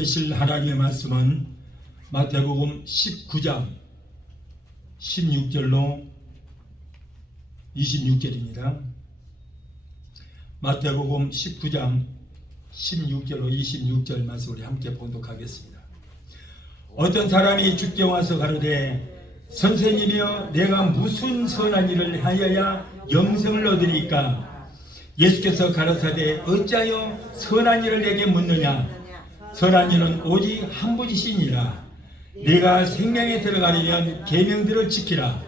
되실 하나님의 말씀은 마태복음 19장 16절로 26절입니다. 마태복음 19장 16절로 26절 말씀 우리 함께 봉독하겠습니다. 어떤 사람이 주께 와서 가로되 선생님이여 내가 무슨 선한 일을 하여야 영생을 얻으리까? 예수께서 가라사대 어찌하여 선한 일을 내게 묻느냐? 선한 일은 오직 한 분이시니라. 내가 생명에 들어가려면 계명들을 지키라.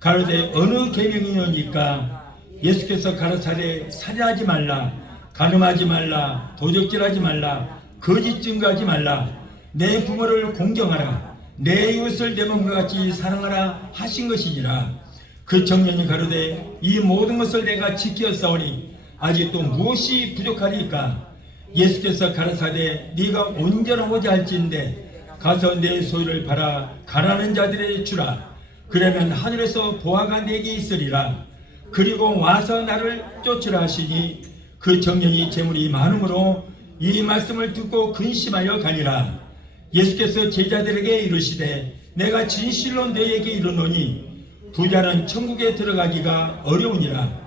가로되 어느 계명이뇨니까? 예수께서 가라사대 살인하지 말라, 간음하지 말라, 도적질하지 말라, 거짓 증거하지 말라, 내 부모를 공경하라, 내 이웃을 내 몸과 같이 사랑하라 하신 것이니라. 그 청년이 가로되 이 모든 것을 내가 지켰사오니 아직도 무엇이 부족하리까? 예수께서 가라사대 네가 온전하고자 할진대 가서 내 소유를 팔아 가난한 자들에게 주라. 그러면 하늘에서 보화가 내게 있으리라. 그리고 와서 나를 쫓으라 하시니 그 청년이 재물이 많음으로 이 말씀을 듣고 근심하여 가니라. 예수께서 제자들에게 이르시되 내가 진실로 너희에게 이르노니 부자는 천국에 들어가기가 어려우니라.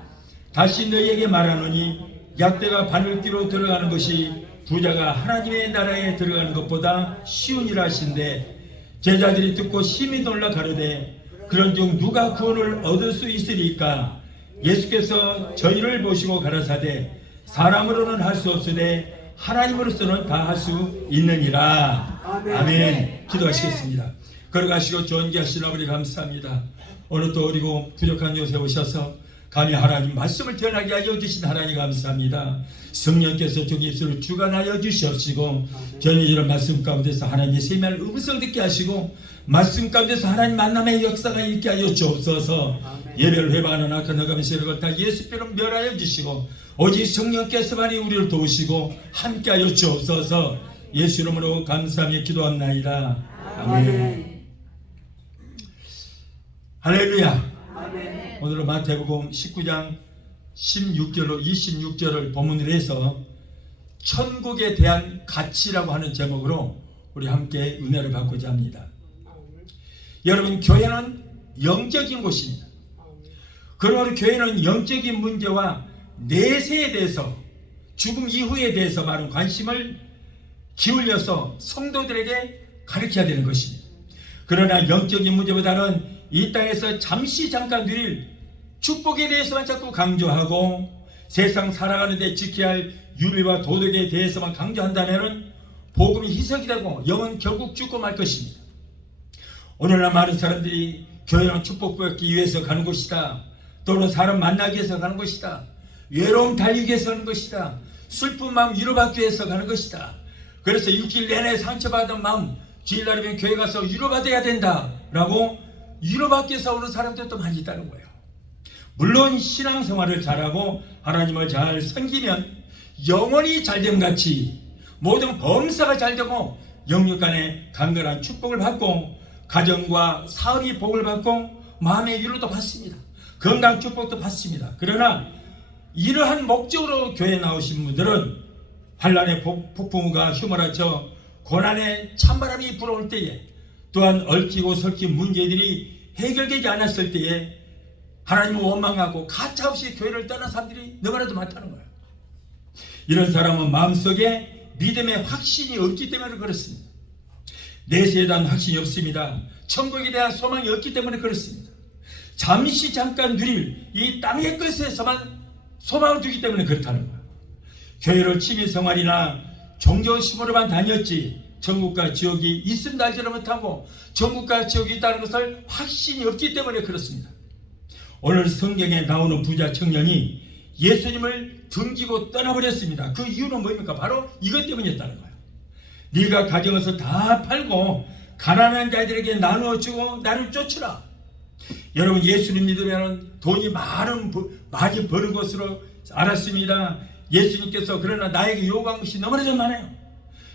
다시 너희에게 말하노니 약대가 바늘귀로 들어가는 것이 부자가 하나님의 나라에 들어가는 것보다 쉬우니라 하신대. 제자들이 듣고 심히 놀라 가로되 그런즉 누가 구원을 얻을 수 있으리까? 예수께서 저희를 보시고 가라사대 사람으로는 할 수 없으되 하나님으로서는 다 할 수 있느니라. 아멘. 기도하시겠습니다. 걸어가시고 존귀하신 아버지 감사합니다. 오늘 또 어리고 부족한 요새 오셔서 감히 하나님 말씀을 전하게 하여 주신 하나님 감사합니다. 성령께서 저기 입술을 주관하여 주시옵시고 저는 이런 말씀 가운데서 하나님의 세미한 음성 듣게 하시고 말씀 가운데서 하나님 만남의 역사가 있게 하여 주옵소서. 예배를 회방하는 악한 너감의 세력을 다 예수께로 멸하여 주시고 오직 성령께서만이 우리를 도우시고 함께 하여 주옵소서. 예수 이름으로 감사하며 기도합나이다. 아멘. 할렐루야. 오늘은 마태복음 19장 16절로 26절을 본문으로 해서 천국에 대한 가치라고 하는 제목으로 우리 함께 은혜를 받고자 합니다. 여러분, 교회는 영적인 곳입니다. 그러므로 교회는 영적인 문제와 내세에 대해서, 죽음 이후에 대해서 많은 관심을 기울여서 성도들에게 가르쳐야 되는 것입니다. 그러나 영적인 문제보다는 이 땅에서 잠깐 누릴 축복에 대해서만 자꾸 강조하고 세상 살아가는 데 지켜야 할 윤리와 도덕에 대해서만 강조한다면 복음이 희석이 되고 영은 결국 죽고 말 것입니다. 오늘날 많은 사람들이 교회는 축복받기 위해서 가는 곳이다, 또는 사람 만나기 위해서 가는 것이다, 외로움 달리기 위해서 가는 것이다, 슬픈 마음 위로받기 위해서 가는 것이다. 그래서 일주일 내내 상처받은 마음 주일날이면 교회 가서 위로받아야 된다 라고 위로받기 위해서 오는 사람들도 많이 있다는 거예요. 물론 신앙생활을 잘하고 하나님을 잘 섬기면 영원히 잘됨 같이 모든 범사가 잘되고 영육간에 강건한 축복을 받고 가정과 사업이 복을 받고 마음의 위로도 받습니다. 건강 축복도 받습니다. 그러나 이러한 목적으로 교회에 나오신 분들은 환란의 폭풍우가 휘몰아쳐 고난의 찬바람이 불어올 때에, 또한 얽히고 설킨 문제들이 해결되지 않았을 때에 하나님을 원망하고 가차없이 교회를 떠난 사람들이 너무나도 많다는 거예요. 이런 사람은 마음속에 믿음의 확신이 없기 때문에 그렇습니다. 내세에 대한 확신이 없습니다. 천국에 대한 소망이 없기 때문에 그렇습니다. 잠깐 누릴 이 땅의 것에서만 소망을 두기 때문에 그렇다는 거예요. 교회를 취미생활이나 종교심으로만 다녔지 천국과 지옥이 있음도 알지를 못하고 천국과 지옥이 있다는 것을 확신이 없기 때문에 그렇습니다. 오늘 성경에 나오는 부자 청년이 예수님을 등지고 떠나버렸습니다. 그 이유는 뭡니까? 바로 이것 때문이었다는 거예요. 네가 가진 것을 다 팔고 가난한 자들에게 나누어주고 나를 쫓으라. 여러분, 예수님 믿으면 돈이 많이 버는 것으로 알았습니다. 예수님께서 그러나 나에게 요구한 것이 너무나 많아요.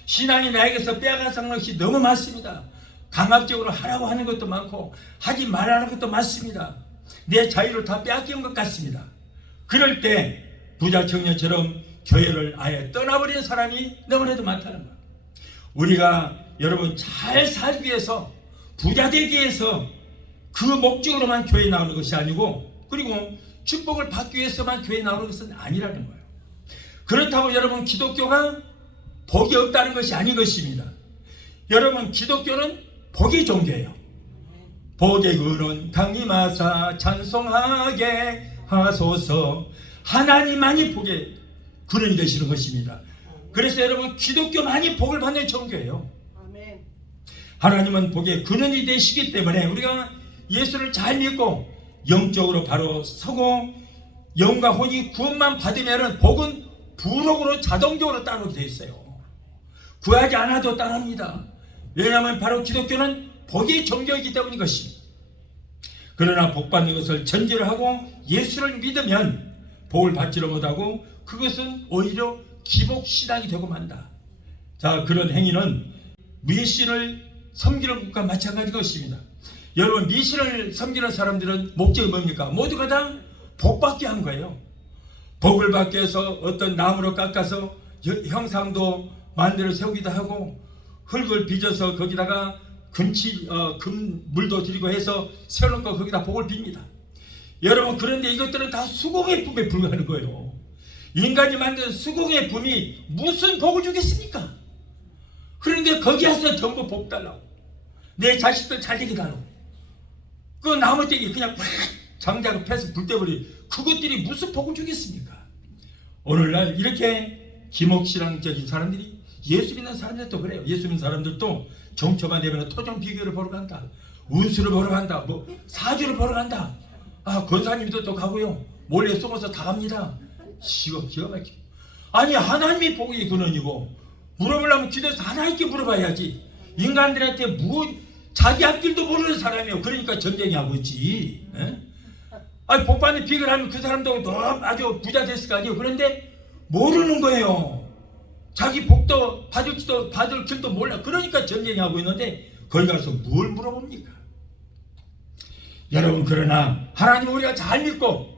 신앙이 나에게서 빼앗아간 것이 너무 많습니다. 강압적으로 하라고 하는 것도 많고 하지 말라는 것도 많습니다. 내 자유를 다 빼앗긴 것 같습니다. 그럴 때 부자 청년처럼 교회를 아예 떠나버리는 사람이 너무나도 많다는 거예요. 우리가 여러분 잘 살기 위해서, 부자 되기 위해서 그 목적으로만 교회에 나오는 것이 아니고, 그리고 축복을 받기 위해서만 교회에 나오는 것은 아니라는 거예요. 그렇다고 여러분 기독교가 복이 없다는 것이 아닌 것입니다. 여러분 기독교는 복의 종교예요. 복의 근원 강림하사 찬송하게 하소서. 하나님만이 복의 근원이 되시는 것입니다. 그래서 여러분 기독교만이 복을 받는 종교예요. 하나님은 복의 근원이 되시기 때문에 우리가 예수를 잘 믿고 영적으로 바로 서고 영과 혼이 구원만 받으면 복은 부록으로 자동적으로 따르게 되어 있어요. 구하지 않아도 따릅니다. 왜냐하면 바로 기독교는 복의 종교이기 때문인 것입니다. 그러나 복 받는 것을 전제를 하고 예수를 믿으면 복을 받지를 못하고 그것은 오히려 기복신앙이 되고 만다. 자, 그런 행위는 미신을 섬기는 것과 마찬가지 것입니다. 여러분 미신을 섬기는 사람들은 목적이 뭡니까? 모두가 다 복받게 한 거예요. 복을 받기 위해서 어떤 나무로 깎아서 형상도 만들어 세우기도 하고 흙을 빚어서 거기다가 물도 들이고 해서 세워놓고 거기다 복을 빕니다. 여러분 그런데 이것들은 다 수공의 품에 불과하는 거예요. 인간이 만든 수공의 품이 무슨 복을 주겠습니까? 그런데 거기 와서 전부 복 달라고, 내 자식들 잘 되게 달라고, 그 나무떼기 그냥 팍 장작을 패서 불 떼버리, 그것들이 무슨 복을 주겠습니까? 오늘날 이렇게 기목신앙적인 사람들이, 예수 믿는 사람들도 그래요. 예수 믿는 사람들도 정초만 되면 토종 비교를 보러 간다, 운수를 보러 간다, 뭐 사주를 보러 간다. 아, 권사님도 또 가고요. 몰래 숨어서 다 갑니다. 기가 막히고. 아니 하나님이 복의 근원이고 물어보려면 기도해서 하나님께 물어봐야지. 인간들한테 자기 앞길도 모르는 사람이에요. 그러니까 전쟁이 하고 있지. 아니 복 받는 비결 하면 그 사람도 너무 아주 부자 됐을 거 아니에요. 그런데 모르는 거예요. 자기 복도 받을 길도 몰라. 그러니까 전쟁이 하고 있는데 거기 가서 뭘 물어봅니까? 여러분 그러나 하나님 우리가 잘 믿고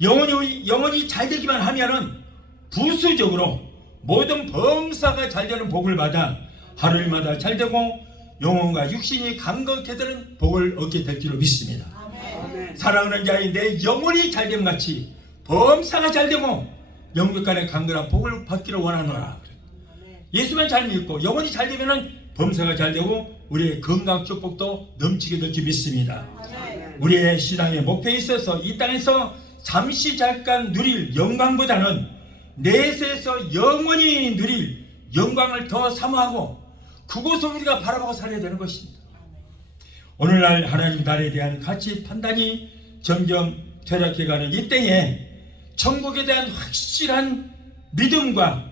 영원히 잘 되기만 하면은 부수적으로 모든 범사가 잘 되는 복을 받아 하루일마다 잘 되고 영혼과 육신이 감격해 되는 복을 얻게 될 줄로 믿습니다. 아멘. 사랑하는 자의 내 영혼이 잘 됨 같이 범사가 잘 되고 영육간의 강건한 복을 받기를 원하노라. 예수만 잘 믿고 영혼이 잘 되면은 범사가 잘 되고 우리의 건강 축복도 넘치게 될 줄 믿습니다. 아멘. 우리의 신앙의 목표에 있어서 이 땅에서 잠시 잠깐 누릴 영광보다는 내세에서 영원히 누릴 영광을 더 사모하고 그곳을 우리가 바라보고 살아야 되는 것입니다. 오늘날 하나님 나라에 대한 가치 판단이 점점 퇴락해가는 이때에 천국에 대한 확실한 믿음과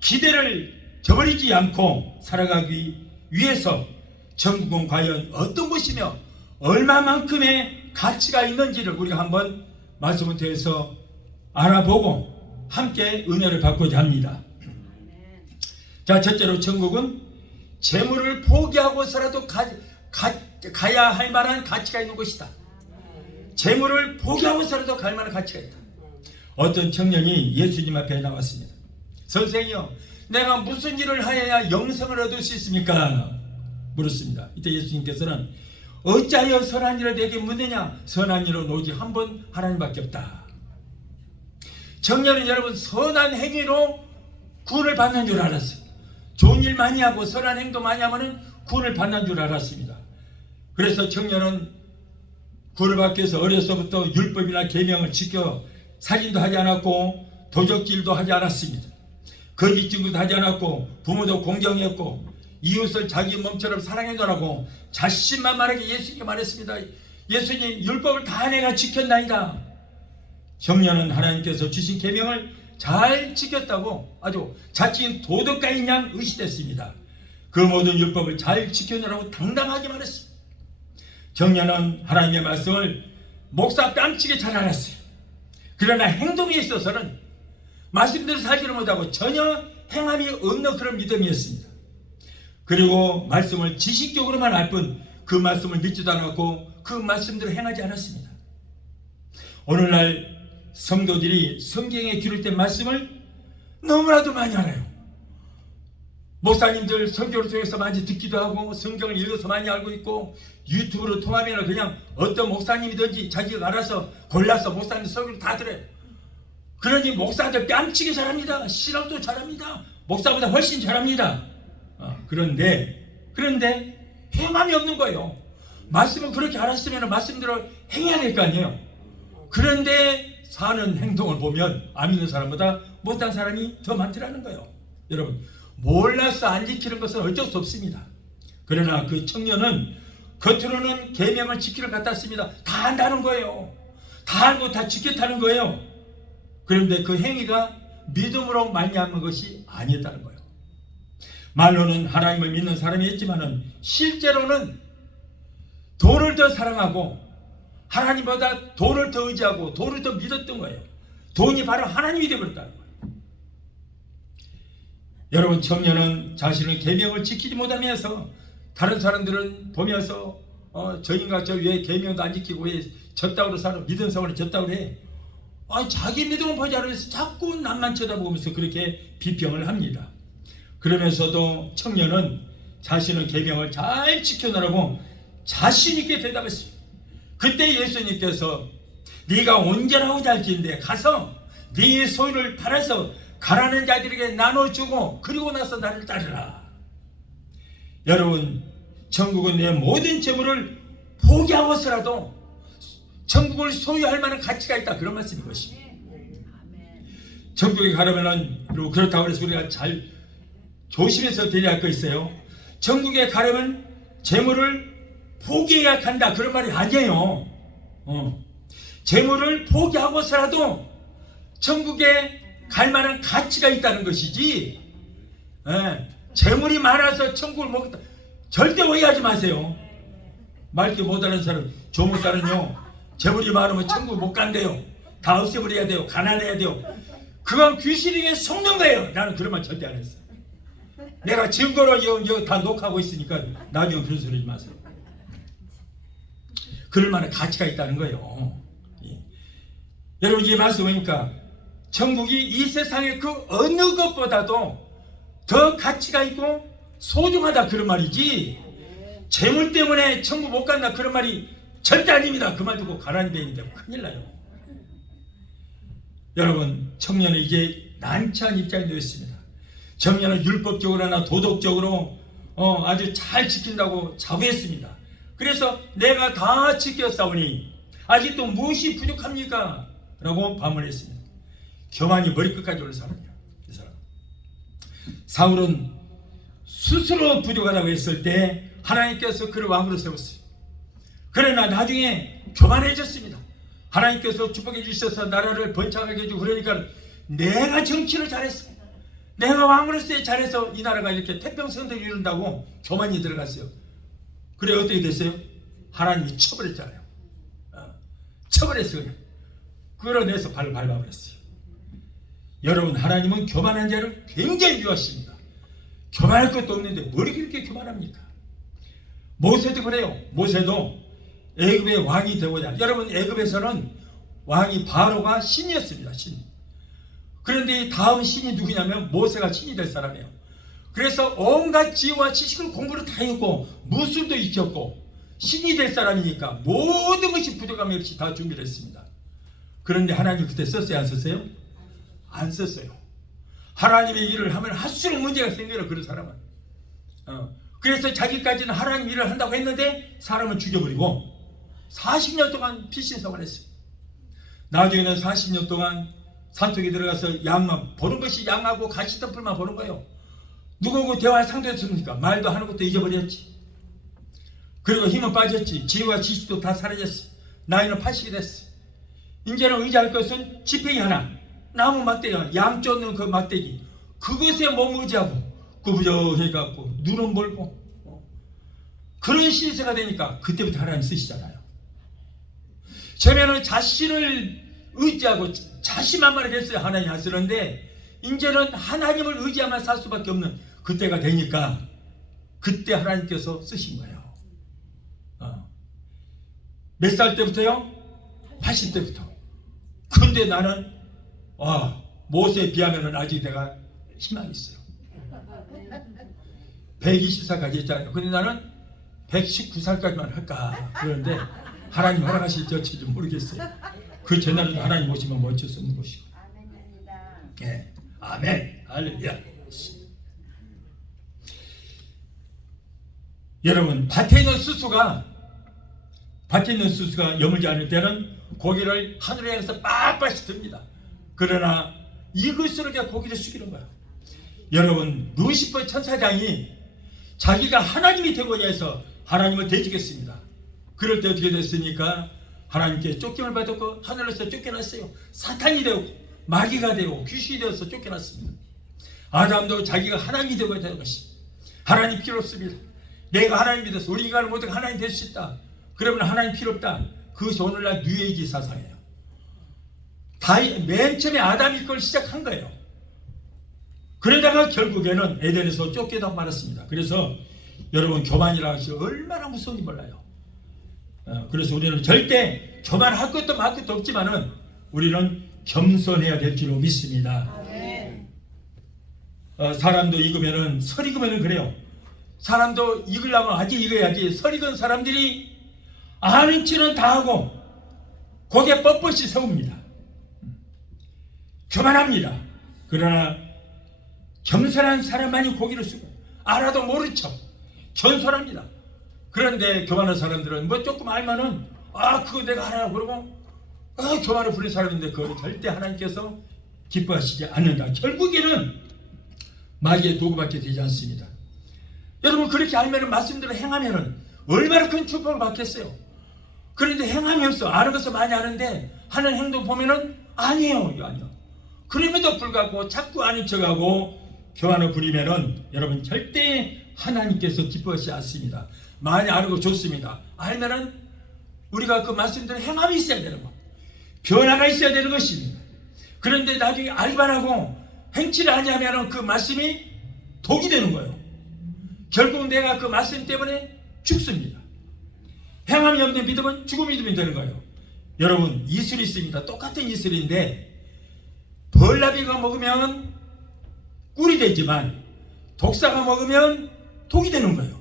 기대를 저버리지 않고 살아가기 위해서 천국은 과연 어떤 것이며 얼마만큼의 가치가 있는지를 우리가 한번 말씀을 통해서 알아보고 함께 은혜를 받고자 합니다. 자, 첫째로 천국은 재물을 포기하고서라도 가야 할 만한 가치가 있는 것이다. 재물을 포기하고서라도 갈 만한 가치가 있다. 어떤 청년이 예수님 앞에 나왔습니다. 선생이요, 내가 무슨 일을 하여야 영생을 얻을 수 있습니까? 물었습니다. 이때 예수님께서는 어찌하여 선한 일을 내게 묻느냐? 선한 일은 오직 한 번 하나님밖에 없다. 청년은 여러분 선한 행위로 구원을 받는 줄 알았어요. 좋은 일 많이 하고 선한 행동 많이 하면 구원을 받는 줄 알았습니다. 그래서 청년은 구원을 받기 위해서 어려서부터 율법이나 계명을 지켜 살인도 하지 않았고 도적질도 하지 않았습니다. 거짓 증거도 하지 않았고 부모도 공경했고 이웃을 자기 몸처럼 사랑해노라고 자신만만하게 예수님께 말했습니다. 예수님, 율법을 다 내가 지켰나이다. 청년은 하나님께서 주신 계명을 잘 지켰다고 아주 자칭 도덕가인 양 의시됐습니다. 그 모든 율법을 잘 지켜내라고 당당하게 말했습니다. 청년은 하나님의 말씀을 목사 뺨치게 잘 알았어요. 그러나 행동에 있어서는 말씀대로 살지를 못하고 전혀 행함이 없는 그런 믿음이었습니다. 그리고 말씀을 지식적으로만 알 뿐 그 말씀을 믿지도 않았고 그 말씀대로 행하지 않았습니다. 오늘날 성도들이 성경에 기록된 말씀을 너무나도 많이 알아요. 목사님들 설교를 통해서 많이 듣기도 하고 성경을 읽어서 많이 알고 있고 유튜브로 통하면 그냥 어떤 목사님이든지 자기가 알아서 골라서 목사님 설교를 다 들어요. 그러니 목사들 뺨치기 잘합니다. 신앙도 잘합니다. 목사보다 훨씬 잘합니다. 그런데 행함이 없는 거예요. 말씀을 그렇게 알았으면 말씀대로 행해야 될 거 아니에요. 그런데 사는 행동을 보면 안 믿는 사람보다 못한 사람이 더 많더라는 거예요. 여러분, 몰라서 안 지키는 것은 어쩔 수 없습니다. 그러나 그 청년은 겉으로는 계명을 지키는 것 같았습니다. 다 안다는 거예요. 다 알고 다 지켰다는 거예요. 그런데 그 행위가 믿음으로 말미암은 것이 아니었다는 거예요. 말로는 하나님을 믿는 사람이었지만은 실제로는 돈을 더 사랑하고 하나님보다 돈을 더 의지하고 돈을 더 믿었던 거예요. 돈이 바로 하나님이 되어버렸다는 거예요. 여러분, 청년은 자신의 계명을 지키지 못하면서 다른 사람들은 보면서 저 인간 저 왜 계명도 안 지키고 왜 졌다고 살아, 믿음 생활을 졌다고 해. 자기 믿음을 보지 않아서 자꾸 남만 쳐다보면서 그렇게 비평을 합니다. 그러면서도 청년은 자신의 계명을 잘 지켜놓으라고 자신 있게 대답했습니다. 그때 예수님께서 네가 온전하고 잘지인데 가서 네 소유를 팔아서 가난한 자들에게 나눠주고 그리고 나서 나를 따르라. 여러분, 천국은 내 모든 재물을 포기하고서라도 천국을 소유할 만한 가치가 있다, 그런 말씀인 것입니다. 천국에 가려면은, 그리고 그렇다고 해서 우리가 잘 조심해서 드려야 할 거 있어요. 천국에 가려면 재물을 포기해야 한다, 그런 말이 아니에요. 재물을 포기하고서라도 천국에 갈 만한 가치가 있다는 것이지, 재물이 많아서 천국을 먹겠다, 절대 오해하지 마세요. 맑게 못하는 사람, 조목사는요, 재물이 많으면 천국 못 간대요. 다 없애버려야 돼요. 가난해야 돼요. 그건 귀신에게 속는 거예요. 나는 그런 말 절대 안 했어. 내가 증거로 이거 다 녹화하고 있으니까 나중에 그런 소리 하지 마세요. 그럴 만한 가치가 있다는 거예요. 예. 여러분, 이 말씀 보니까 천국이 이 세상의 그 어느 것보다도 더 가치가 있고 소중하다, 그런 말이지 재물 때문에 천국 못 간다, 그런 말이 절대 아닙니다. 그 말 듣고 가난이 되는데 큰일 나요. 여러분, 청년은 이제 난처한 입장이 되었습니다. 청년은 율법적으로나 도덕적으로 아주 잘 지킨다고 자부했습니다. 그래서 내가 다 지켰사오니 아직도 무엇이 부족합니까? 라고 반문했습니다. 교만이 머리끝까지 오는 사람이야, 이 사람. 사울은 스스로 부족하다고 했을 때 하나님께서 그를 왕으로 세웠어요. 그러나 나중에 교만해졌습니다. 하나님께서 축복해 주셔서 나라를 번창하게 해주고 그러니까 내가 정치를 잘했어, 내가 왕으로서 잘해서 이 나라가 이렇게 태평성대를 이룬다고 교만이 들어갔어요. 그래 어떻게 됐어요? 하나님이 쳐버렸잖아요. 쳐버렸어요. 그냥 끌어내서 발을 밟아버렸어요. 여러분, 하나님은 교만한 자를 굉장히 미워하십니다. 교만할 것도 없는데 뭘 그렇게 교만합니까? 모세도 그래요. 모세도 애굽의 왕이 되고자, 여러분, 애굽에서는 왕이 바로가 신이었습니다. 신. 그런데 다음 신이 누구냐면 모세가 신이 될 사람이에요. 그래서 온갖 지혜와 지식을 공부를 다 했고 무술도 익혔고 신이 될 사람이니까 모든 것이 부족함이 없이 다 준비를 했습니다. 그런데 하나님 그때 썼어요, 안 썼어요? 안 썼어요. 하나님의 일을 하면 할수록 문제가 생겨요, 그런 사람은. 그래서 자기까지는 하나님 일을 한다고 했는데 사람을 죽여버리고 40년 동안 피신생활을 했어요. 나중에는 40년 동안 산속에 들어가서 양만 보는 것이, 양하고 가시덤불만 보는 거예요. 누구하고 대화할 상대가 없습니까? 말도 하는 것도 잊어버렸지. 그리고 힘은 빠졌지. 지혜와 지식도 다 사라졌어. 나이는 80이 됐어. 이제는 의지할 것은 지팡이 하나, 나무 막대기, 양 쫓는 그 막대기, 그것에 몸 의지하고 구부정해갖고 눈은 멀고 그런 신세가 되니까 그때부터 하나님 쓰시잖아요. 처음에는 자신을 의지하고 자신만만하게 했어요. 하나님 안 쓰는데 이제는 하나님을 의지하면 살 수밖에 없는 그때가 되니까 그때 하나님께서 쓰신 거예요. 몇 살 때부터요? 80대부터. 근데 나는 모세에 비하면 아직 내가 희망이 있어요. 120살까지 했잖아요. 근데 나는 119살까지만 할까 그러는데 하나님 허락하실지 어쩔지 모르겠어요. 그 전날에도 하나님 오시면 뭐 어쩔 수 없는 것이고. 네. 아멘. 할렐루야. 여러분, 밭에 있는 수수가 여물지 않을 때는 고기를 하늘에 향해서 빳빳이 듭니다. 그러나 이글스럽게 고기를 숙이는 거야. 여러분, 루시퍼 천사장이 자기가 하나님이 되고자 해서 하나님을 대적했습니다. 그럴 때 어떻게 됐습니까? 하나님께 쫓김을 받았고 하늘에서 쫓겨났어요. 사탄이 되고 마귀가 되고 귀신이 되어서 쫓겨났습니다. 아담도 자기가 하나님이 되고자 하는 것이 하나님 필요 없습니다. 내가 하나님이 돼서 우리 인간을 모두 하나님 될 수 있다. 그러면 하나님 필요 없다. 그것이 오늘날 뉴에이지 사상이에요. 맨 처음에 아담이 그걸 시작한 거예요. 그러다가 결국에는 에덴에서 쫓겨나고 말았습니다. 그래서 여러분, 교만이라는 것이 얼마나 무서운지 몰라요. 그래서 우리는 절대 교만할 것도 말 것도 없지만은 우리는 겸손해야 될 줄로 믿습니다. 사람도 익으면은 설 익으면은 그래요. 사람도 익으려면 아직 익어야지. 설 익은 사람들이 아는 칠은 다 하고 고개 뻣뻣이 세웁니다. 교만합니다. 그러나 겸손한 사람만이 고기를 쓰고 알아도 모른 척 겸손합니다. 그런데 교만한 사람들은 뭐 조금 알면은 그거 내가 알아요 그러고 교만을 부린 사람인데 그걸 절대 하나님께서 기뻐하시지 않는다. 결국에는 마귀의 도구밖에 되지 않습니다. 여러분, 그렇게 알면은 말씀대로 행하면은 얼마나 큰 축복을 받겠어요. 그런데 행하면서 아는 것을 많이 아는데 하는 행동 보면은 아니에요. 그럼에도 불구하고 자꾸 아닌 척하고 교만을 부리면은 여러분 절대 하나님께서 기뻐하시지 않습니다. 많이 아는 거 좋습니다. 알면은 우리가 그 말씀대로 행함이 있어야 되는 거, 변화가 있어야 되는 것입니다. 그런데 나중에 알기만 하고 행치를 하냐면은 그 말씀이 독이 되는 거예요. 결국 내가 그 말씀 때문에 죽습니다. 행함이 없는 믿음은 죽음의 믿음이 되는 거예요. 여러분, 이슬이 있습니다. 똑같은 이슬인데 벌나비가 먹으면 꿀이 되지만 독사가 먹으면 독이 되는 거예요.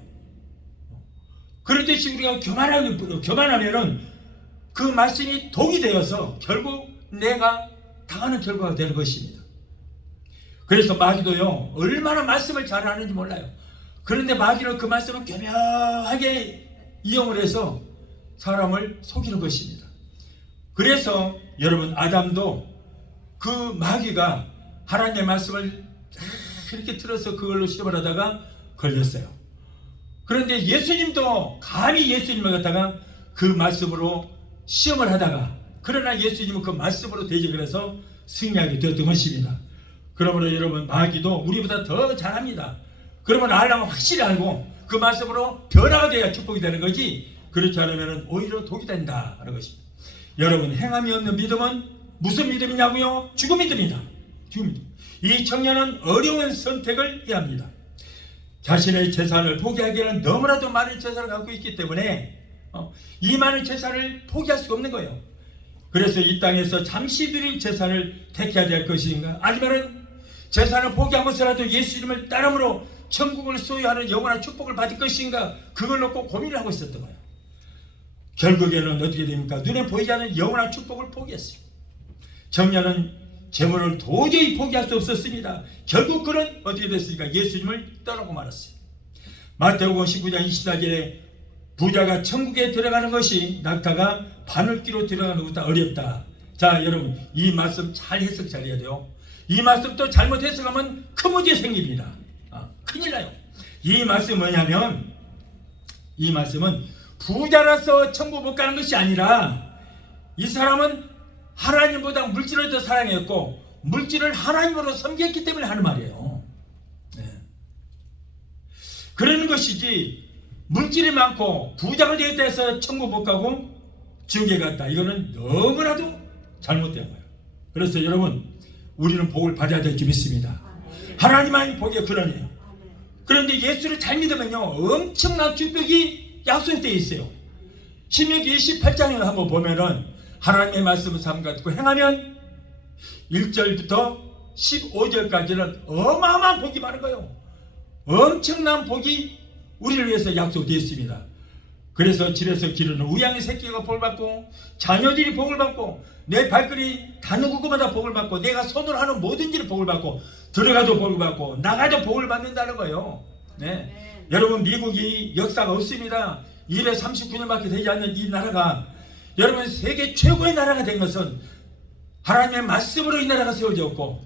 그렇듯이 우리가 교만하면은 그 말씀이 독이 되어서 결국 내가 당하는 결과가 되는 것입니다. 그래서 마귀도요, 얼마나 말씀을 잘하는지 몰라요. 그런데 마귀는 그 말씀을 교묘하게 이용을 해서 사람을 속이는 것입니다. 그래서 여러분, 아담도 그 마귀가 하나님의 말씀을 그렇게 틀어서 그걸로 시험을 하다가 걸렸어요. 그런데 예수님도 감히 예수님을 갖다가 그 말씀으로 시험을 하다가, 그러나 예수님은 그 말씀으로 대적을 해서 승리하게 되었던 것입니다. 그러므로 여러분, 마귀도 우리보다 더 잘합니다. 그러면 알라면 확실히 알고 그 말씀으로 변화가 돼야 축복이 되는 거지, 그렇지 않으면 오히려 독이 된다 하는 것입니다. 여러분, 행함이 없는 믿음은 무슨 믿음이냐고요? 죽음 믿음이다. 죽음 믿음. 이 청년은 어려운 선택을 해야 합니다. 자신의 재산을 포기하기에는 너무나도 많은 재산을 갖고 있기 때문에 이 많은 재산을 포기할 수가 없는 거예요. 그래서 이 땅에서 잠시 드릴 재산을 택해야 될 것인가, 아니면은 재산을 포기하면서라도 예수 이름을 따름으로 천국을 소유하는 영원한 축복을 받을 것인가, 그걸 놓고 고민을 하고 있었던 거예요. 결국에는 어떻게 됩니까? 눈에 보이지 않는 영원한 축복을 포기했어요. 청년은 재물을 도저히 포기할 수 없었습니다. 결국 그는 어떻게 됐습니까? 예수님을 떠나고 말았어요. 마태복음 19장 24절에 부자가 천국에 들어가는 것이 낙타가 바늘기로 들어가는 것보다 어렵다. 자, 여러분, 이 말씀 잘 해석 잘 해야 돼요. 이 말씀도 잘못 해석하면 큰 문제 생깁니다. 큰일 나요. 이 말씀은 뭐냐면, 이 말씀은 부자라서 천국 못 가는 것이 아니라 이 사람은 하나님보다 물질을 더 사랑했고 물질을 하나님으로 섬겼기 때문에 하는 말이에요. 네. 그러는 것이지, 물질이 많고 부자가 되었다 해서 천국 못 가고 지옥에 갔다, 이거는 너무나도 잘못된 거예요. 그래서 여러분, 우리는 복을 받아야 될 줄 믿습니다. 하나님만이 복의 근원이에요. 그런데 예수를 잘 믿으면요, 엄청난 축복이 약속되어 있어요. 신명기 28장에 한번 보면은 하나님의 말씀을 삼가 듣고 행하면 1절부터 15절까지는 어마어마한 복이 많은 거예요. 엄청난 복이 우리를 위해서 약속되었습니다. 그래서 집에서 기르는 우양의 새끼가 복을 받고 자녀들이 복을 받고 내 발걸이 닿는 곳마다 복을 받고 내가 손으로 하는 모든 일을 복을 받고 들어가도 복을 받고 나가도 복을 받는다는 거예요. 네. 여러분, 미국이 역사가 없습니다. 239년밖에 되지 않는 이 나라가 여러분 세계 최고의 나라가 된 것은 하나님의 말씀으로 이 나라가 세워졌고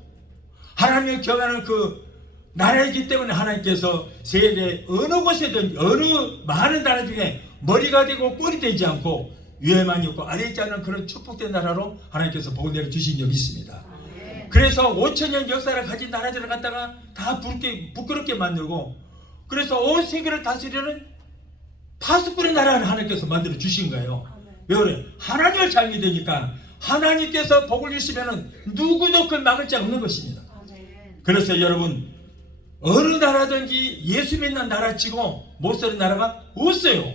하나님을 경외하는 그 나라이기 때문에 하나님께서 세계 어느 곳에든 어느 많은 나라 중에 머리가 되고 꼴이 되지 않고 위에만 있고 아래 있지 않은 그런 축복된 나라로 하나님께서 복을 내려주신 적이 있습니다. 그래서 5천년 역사를 가진 나라들을 갖다가 다 부끄럽게 만들고 그래서 온 세계를 다스리는 파수꾼의 나라를 하나님께서 만들어 주신 거예요. 왜 그래? 하나님을 잘 믿으니까 하나님께서 복을 주시면 누구도 그걸 막을 자 없는 것입니다. 그래서 여러분, 어느 나라든지 예수 믿는 나라치고 못 사는 나라가 없어요.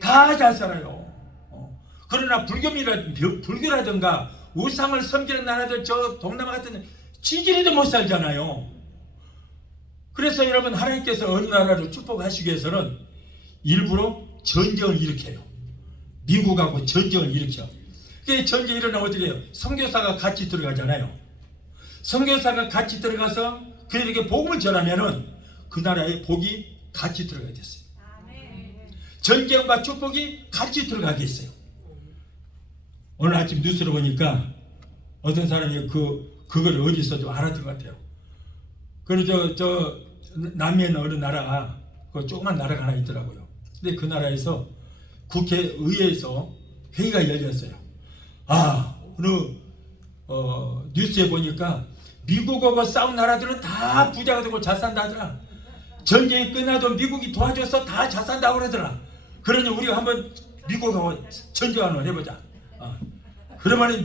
다 잘 살아요. 그러나 불교라든가 우상을 섬기는 나라들 저 동남아 같은 지지리도 못 살잖아요. 그래서 여러분, 하나님께서 어느 나라를 축복하시기 위해서는 일부러 전쟁을 일으켜요. 미국하고 전쟁을 일으켜. 그 전쟁이 일어나면 어떻게 해요? 선교사가 같이 들어가잖아요. 선교사가 같이 들어가서 그들에게 복음을 전하면은 그 나라에 복이 같이 들어가게 됐어요. 전쟁과 축복이 같이 들어가게 했어요. 오늘 아침 뉴스를 보니까 어떤 사람이 그걸 어디서도 알았던 것 같아요. 그리고 저 남미에는 어느 나라, 그 조그만 나라가 하나 있더라고요. 근데 그 나라에서 국회의회에서 회의가 열렸어요. 어느 뉴스에 보니까 미국하고 싸운 나라들은 다 부자가 되고 잘 산다 하더라. 전쟁이 끝나도 미국이 도와줘서 다 잘 산다고 그러더라. 그러니 우리가 한번 미국하고 전쟁 한번 해보자. 그러면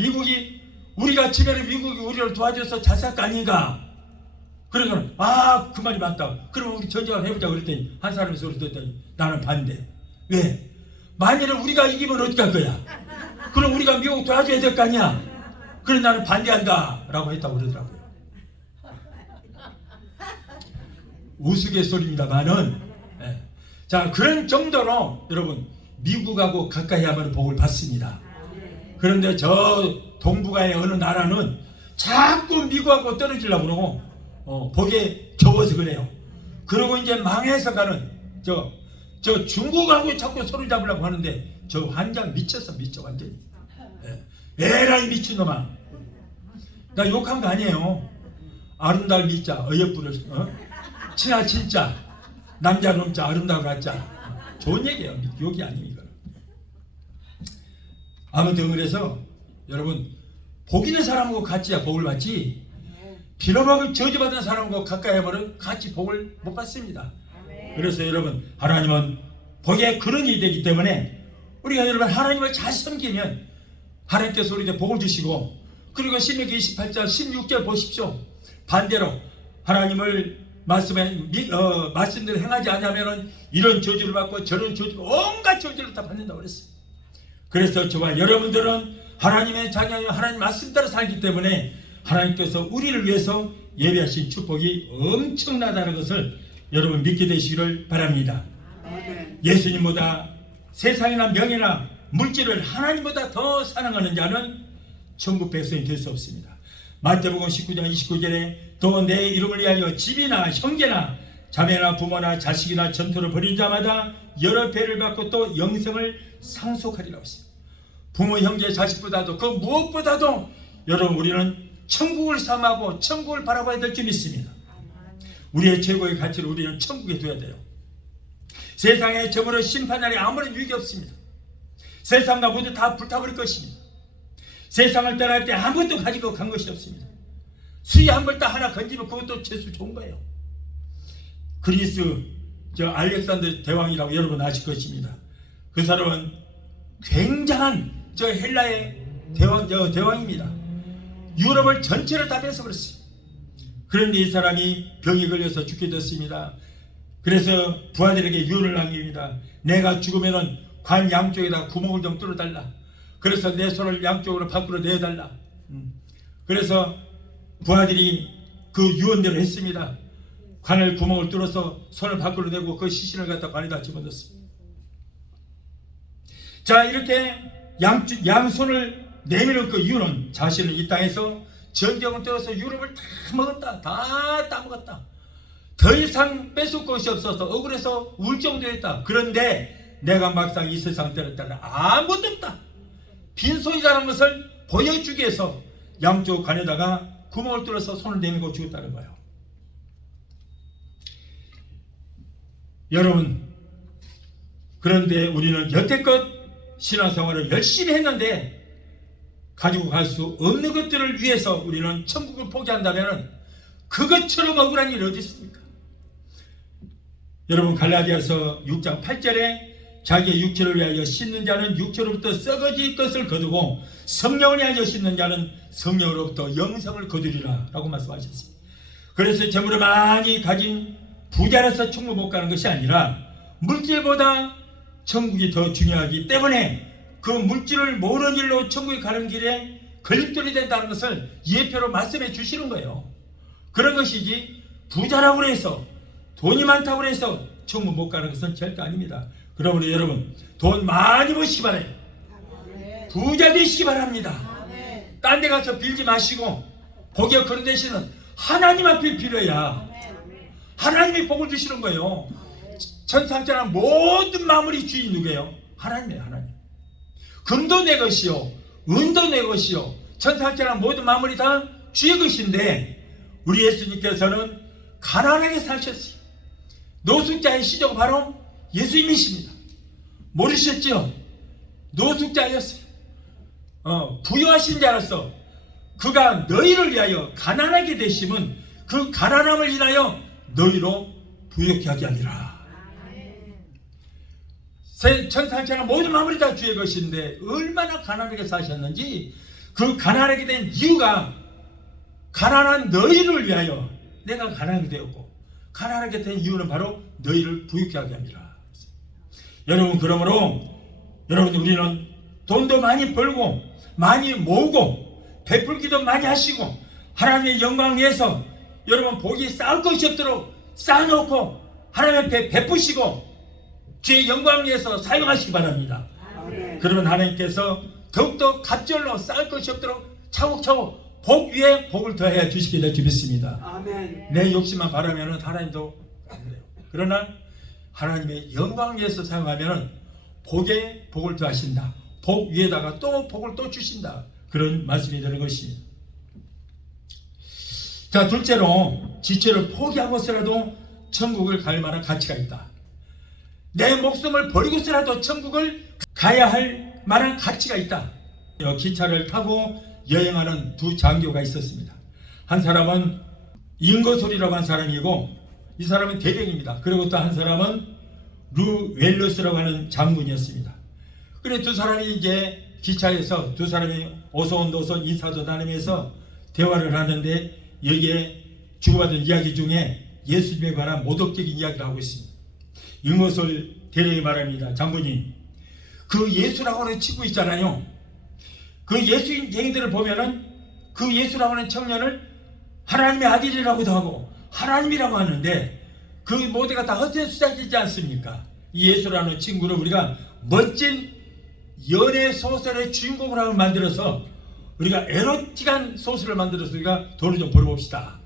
우리가 치면은 미국이 우리를 도와줘서 잘 살 거 아닌가? 그러니까 그 말이 맞다. 그러면 우리 전쟁 한번 해보자 그랬더니 한 사람이 소리 듣더니 나는 반대. 왜? 만일에 우리가 이기면 어떻게 할 거야? 그럼 우리가 미국 도와줘야 될 거 아니야? 그래 나는 반대한다 라고 했다고 그러더라고요. 우스갯소리입니다만은 자, 그런 정도로 여러분 미국하고 가까이 하면 복을 받습니다. 그런데 저 동북아의 어느 나라는 자꾸 미국하고 떨어지려고 그러고 복에 겨워서 그래요. 그러고 이제 망해서 가는 저 중국하고 자꾸 손을 잡으려고 하는데 저 환장 미쳐 완전히. 에라이 미친놈아. 나 욕한 거 아니에요. 아름다울 미자 어여쁘를 친하 진짜 남자 놈자 아름다울 가짜 좋은 얘기예요. 욕이 아닙니다. 아무튼 그래서 여러분 복 있는 사람하고 같이 복을 받지 빌어먹을 저주받은 사람하고 가까이 하면 같이 복을 못 받습니다. 그래서 여러분 하나님은 복의 근원이 되기 때문에 우리가 여러분 하나님을 잘 섬기면 하나님께서 우리에게 복을 주시고 그리고 신명기 28장 16절 보십시오. 반대로 하나님을 말씀대로 행하지 않으면 이런 저주를 받고 저런 저주를 온갖 저주를 다 받는다고 그랬어요. 그래서 저와 여러분들은 하나님의 자녀여 하나님 말씀 따라 살기 때문에 하나님께서 우리를 위해서 예비하신 축복이 엄청나다는 것을 여러분 믿게 되시기를 바랍니다. 예수님보다 세상이나 명예나 물질을 하나님보다 더 사랑하는 자는 천국 백성이 될 수 없습니다. 마태복음 19장 29절에 또 내 이름을 위하여 집이나 형제나 자매나 부모나 자식이나 전토를 벌인 자마다 여러 배를 받고 또 영생을 상속하리라고 했습니다. 부모 형제 자식보다도 그 무엇보다도 여러분 우리는 천국을 삼하고 천국을 바라봐야 될 줄 믿습니다. 우리의 최고의 가치를 우리는 천국에 둬야 돼요. 세상에 저물어 심판날에 아무런 유익이 없습니다. 세상과 모두 다 불타버릴 것입니다. 세상을 떠날 때 아무것도 가지고 간 것이 없습니다. 수위 한 벌 딱 하나 건지면 그것도 재수 좋은 거예요. 그리스 알렉산더 대왕이라고 여러분 아실 것입니다. 그 사람은 굉장한 헬라의 대왕입니다. 유럽을 전체를 다 뺏어버렸어요. 그런데 이 사람이 병이 걸려서 죽게 됐습니다. 그래서 부하들에게 유언을 남깁니다. 내가 죽으면은 관 양쪽에다 구멍을 좀 뚫어달라. 그래서 내 손을 양쪽으로 밖으로 내어달라. 그래서 부하들이 그 유언대로 했습니다. 관을 구멍을 뚫어서 손을 밖으로 내고 그 시신을 갖다 관에다 집어넣었습니다. 자, 이렇게 양손을 내미는 그 이유는 자신은 이 땅에서 전경을 떨어서 유럽을 다 먹었다. 다 따먹었다. 더 이상 뺏을 것이 없어서 억울해서 울 정도였다. 그런데 내가 막상 이 세상 때는 아무것도 없다. 빈손이라는 것을 보여주기 위해서 양쪽 관에다가 구멍을 뚫어서 손을 내밀고 죽었다는 거예요. 여러분, 그런데 우리는 여태껏 신앙생활을 열심히 했는데 가지고 갈 수 없는 것들을 위해서 우리는 천국을 포기한다면 그것처럼 억울한 일이 어디 있습니까? 여러분, 갈라디아서 6장 8절에 자기의 육체를 위하여 씻는 자는 육체로부터 썩어질 것을 거두고 성령을 위하여 씻는 자는 성령으로부터 영생을 거두리라 라고 말씀하셨습니다. 그래서 재물을 많이 가진 부자라서 천국 못 가는 것이 아니라 물질보다 천국이 더 중요하기 때문에 그 물질을 모으는 일로 천국에 가는 길에 걸림돌이 된다는 것을 예표로 말씀해 주시는 거예요. 그런 것이지 부자라고 해서 돈이 많다고 해서 천국 못 가는 것은 절대 아닙니다. 그러므로 여러분, 돈 많이 버시기 바라요. 부자 되시기 바랍니다. 딴 데 가서 빌지 마시고 복이 그런 대신은 하나님 앞에 빌어야 하나님이 복을 주시는 거예요. 천상천하 모든 마무리 주인 누구예요? 하나님이에요. 하나님. 금도 내 것이요 은도 내 것이요 천상천하 모든 마무리 다 주의 것인데 우리 예수님께서는 가난하게 사셨어요. 노숙자의 시조가 바로 예수님이십니다. 모르셨죠? 노숙자였어요. 부유하신 자로서 그가 너희를 위하여 가난하게 되심은 그 가난함을 인하여 너희로 부유케 하게 하리라. 천상천하 모든 마무리 다 주의 것인데 얼마나 가난하게 사셨는지 그 가난하게 된 이유가 가난한 너희를 위하여 내가 가난하게 되었고 가난하게 된 이유는 바로 너희를 부유케 하게 합니다. 여러분, 그러므로 여러분, 우리는 돈도 많이 벌고 많이 모으고 베풀기도 많이 하시고 하나님의 영광을 위해서 여러분 복이 쌓을 것이 없도록 쌓아놓고 하나님 앞에 베푸시고 주의 영광을 위해서 사용하시기 바랍니다. 아멘. 그러면 하나님께서 더욱더 갑절로 쌓을 것이 없도록 차곡차곡 복 위에 복을 더해 주시기를 믿습니다. 아멘. 내 욕심만 바라면 하나님도 안 그래요. 그러나 하나님의 영광을 위해서 사용하면 복에 복을 더하신다. 복 위에다가 또 복을 또 주신다. 그런 말씀이 되는 것입니다. 자, 둘째로 지체를 포기하고서라도 천국을 갈 만한 가치가 있다. 내 목숨을 버리고서라도 천국을 가야 할 만한 가치가 있다. 기차를 타고 여행하는 두 장교가 있었습니다. 한 사람은 인거솔이라고 한 사람이고 이 사람은 대령입니다. 그리고 또 한 사람은 루웰러스라고 하는 장군이었습니다. 그래 두 사람이 이제 기차에서 두 사람이 오손도손 인사도 나누면서 대화를 하는데 여기에 주고받은 이야기 중에 예수님에 관한 모독적인 이야기를 하고 있습니다. 인거솔 대령이 말합니다. 장군이 그 예수라고 하는 친구 있잖아요. 그 예수쟁이들을 보면은 그 예수라고 하는 청년을 하나님의 아들이라고도 하고 하나님이라고 하는데 그 모두가 다 헛된 수작이지 않습니까? 이 예수라는 친구를 우리가 멋진 연애 소설의 주인공으로 만들어서 우리가 에로틱한 소설을 만들어서 우리가 돈을 좀 벌어봅시다.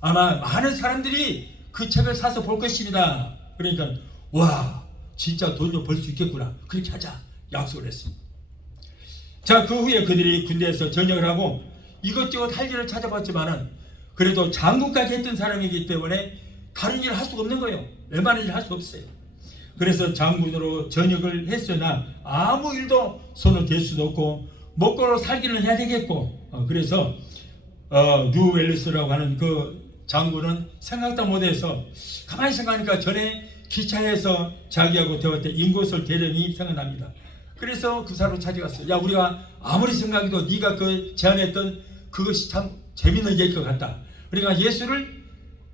아마 많은 사람들이 그 책을 사서 볼 것입니다. 그러니까 와, 진짜 돈 좀 벌 수 있겠구나. 그렇게 하자 약속을 했습니다. 자, 그 후에 그들이 군대에서 전역을 하고 이것저것 할 일을 찾아봤지만은 그래도 장군까지 했던 사람이기 때문에 다른 일을 할 수가 없는 거예요. 웬만한 일을 할 수 없어요. 그래서 장군으로 전역을 했으나 아무 일도 손을 댈 수도 없고 먹고 살기는 해야 되겠고 그래서 루웰러스라고 하는 그 장군은 생각도 못해서 가만히 생각하니까 전에 기차에서 자기하고 대화할 때 인거솔 대령이 생각납니다. 그래서 그 사람을 찾아갔어요. 야, 우리가 아무리 생각해도 네가 그 제안했던 그것이 참 재밌는 얘기일 것 같다. 그러니까 예수를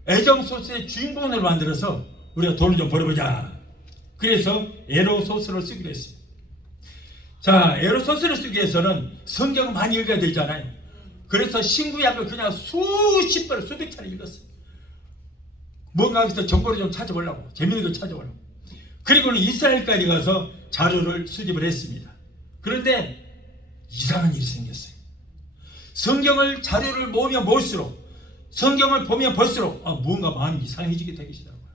애정소설의 주인공으로 만들어서 우리가 돈을 좀 벌어보자. 그래서 에로소설을 쓰기로 했어요. 자, 에로소설을 쓰기 위해서는 성경을 많이 읽어야 되잖아요. 그래서 신구약을 그냥 수십 번, 수백 차례 읽었어요. 뭔가 해서 정보를 좀 찾아보려고, 재미있는 걸 찾아보려고. 그리고는 이스라엘까지 가서 자료를 수집을 했습니다. 그런데 이상한 일이 생겼어요. 성경을 자료를 모으면 모을수록, 성경을 보면 볼수록 뭔가 마음이 이상해지게 되기 시작하는 거예요.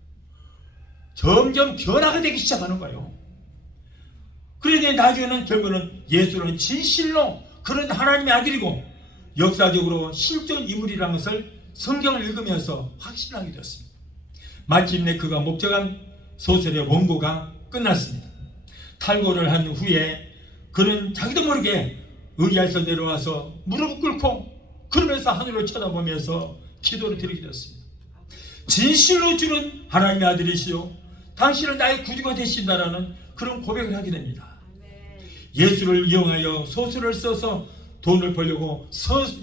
점점 변화가 되기 시작하는 거예요. 그러니 나중에는 결국은 예수는 진실로 그런 하나님의 아들이고 역사적으로 실존 인물이라는 것을 성경을 읽으면서 확신하게 되었습니다. 마침내 그가 목적한 소설의 원고가 끝났습니다. 탈고를 한 후에 그는 자기도 모르게 의자에서 내려와서 무릎을 꿇고 그러면서 하늘을 쳐다보면서 기도를 드리게 되었습니다. 진실로 주는 하나님의 아들이시오, 당신은 나의 구주가 되신다라는 그런 고백을 하게 됩니다. 예수를 이용하여 소설을 써서 돈을 벌려고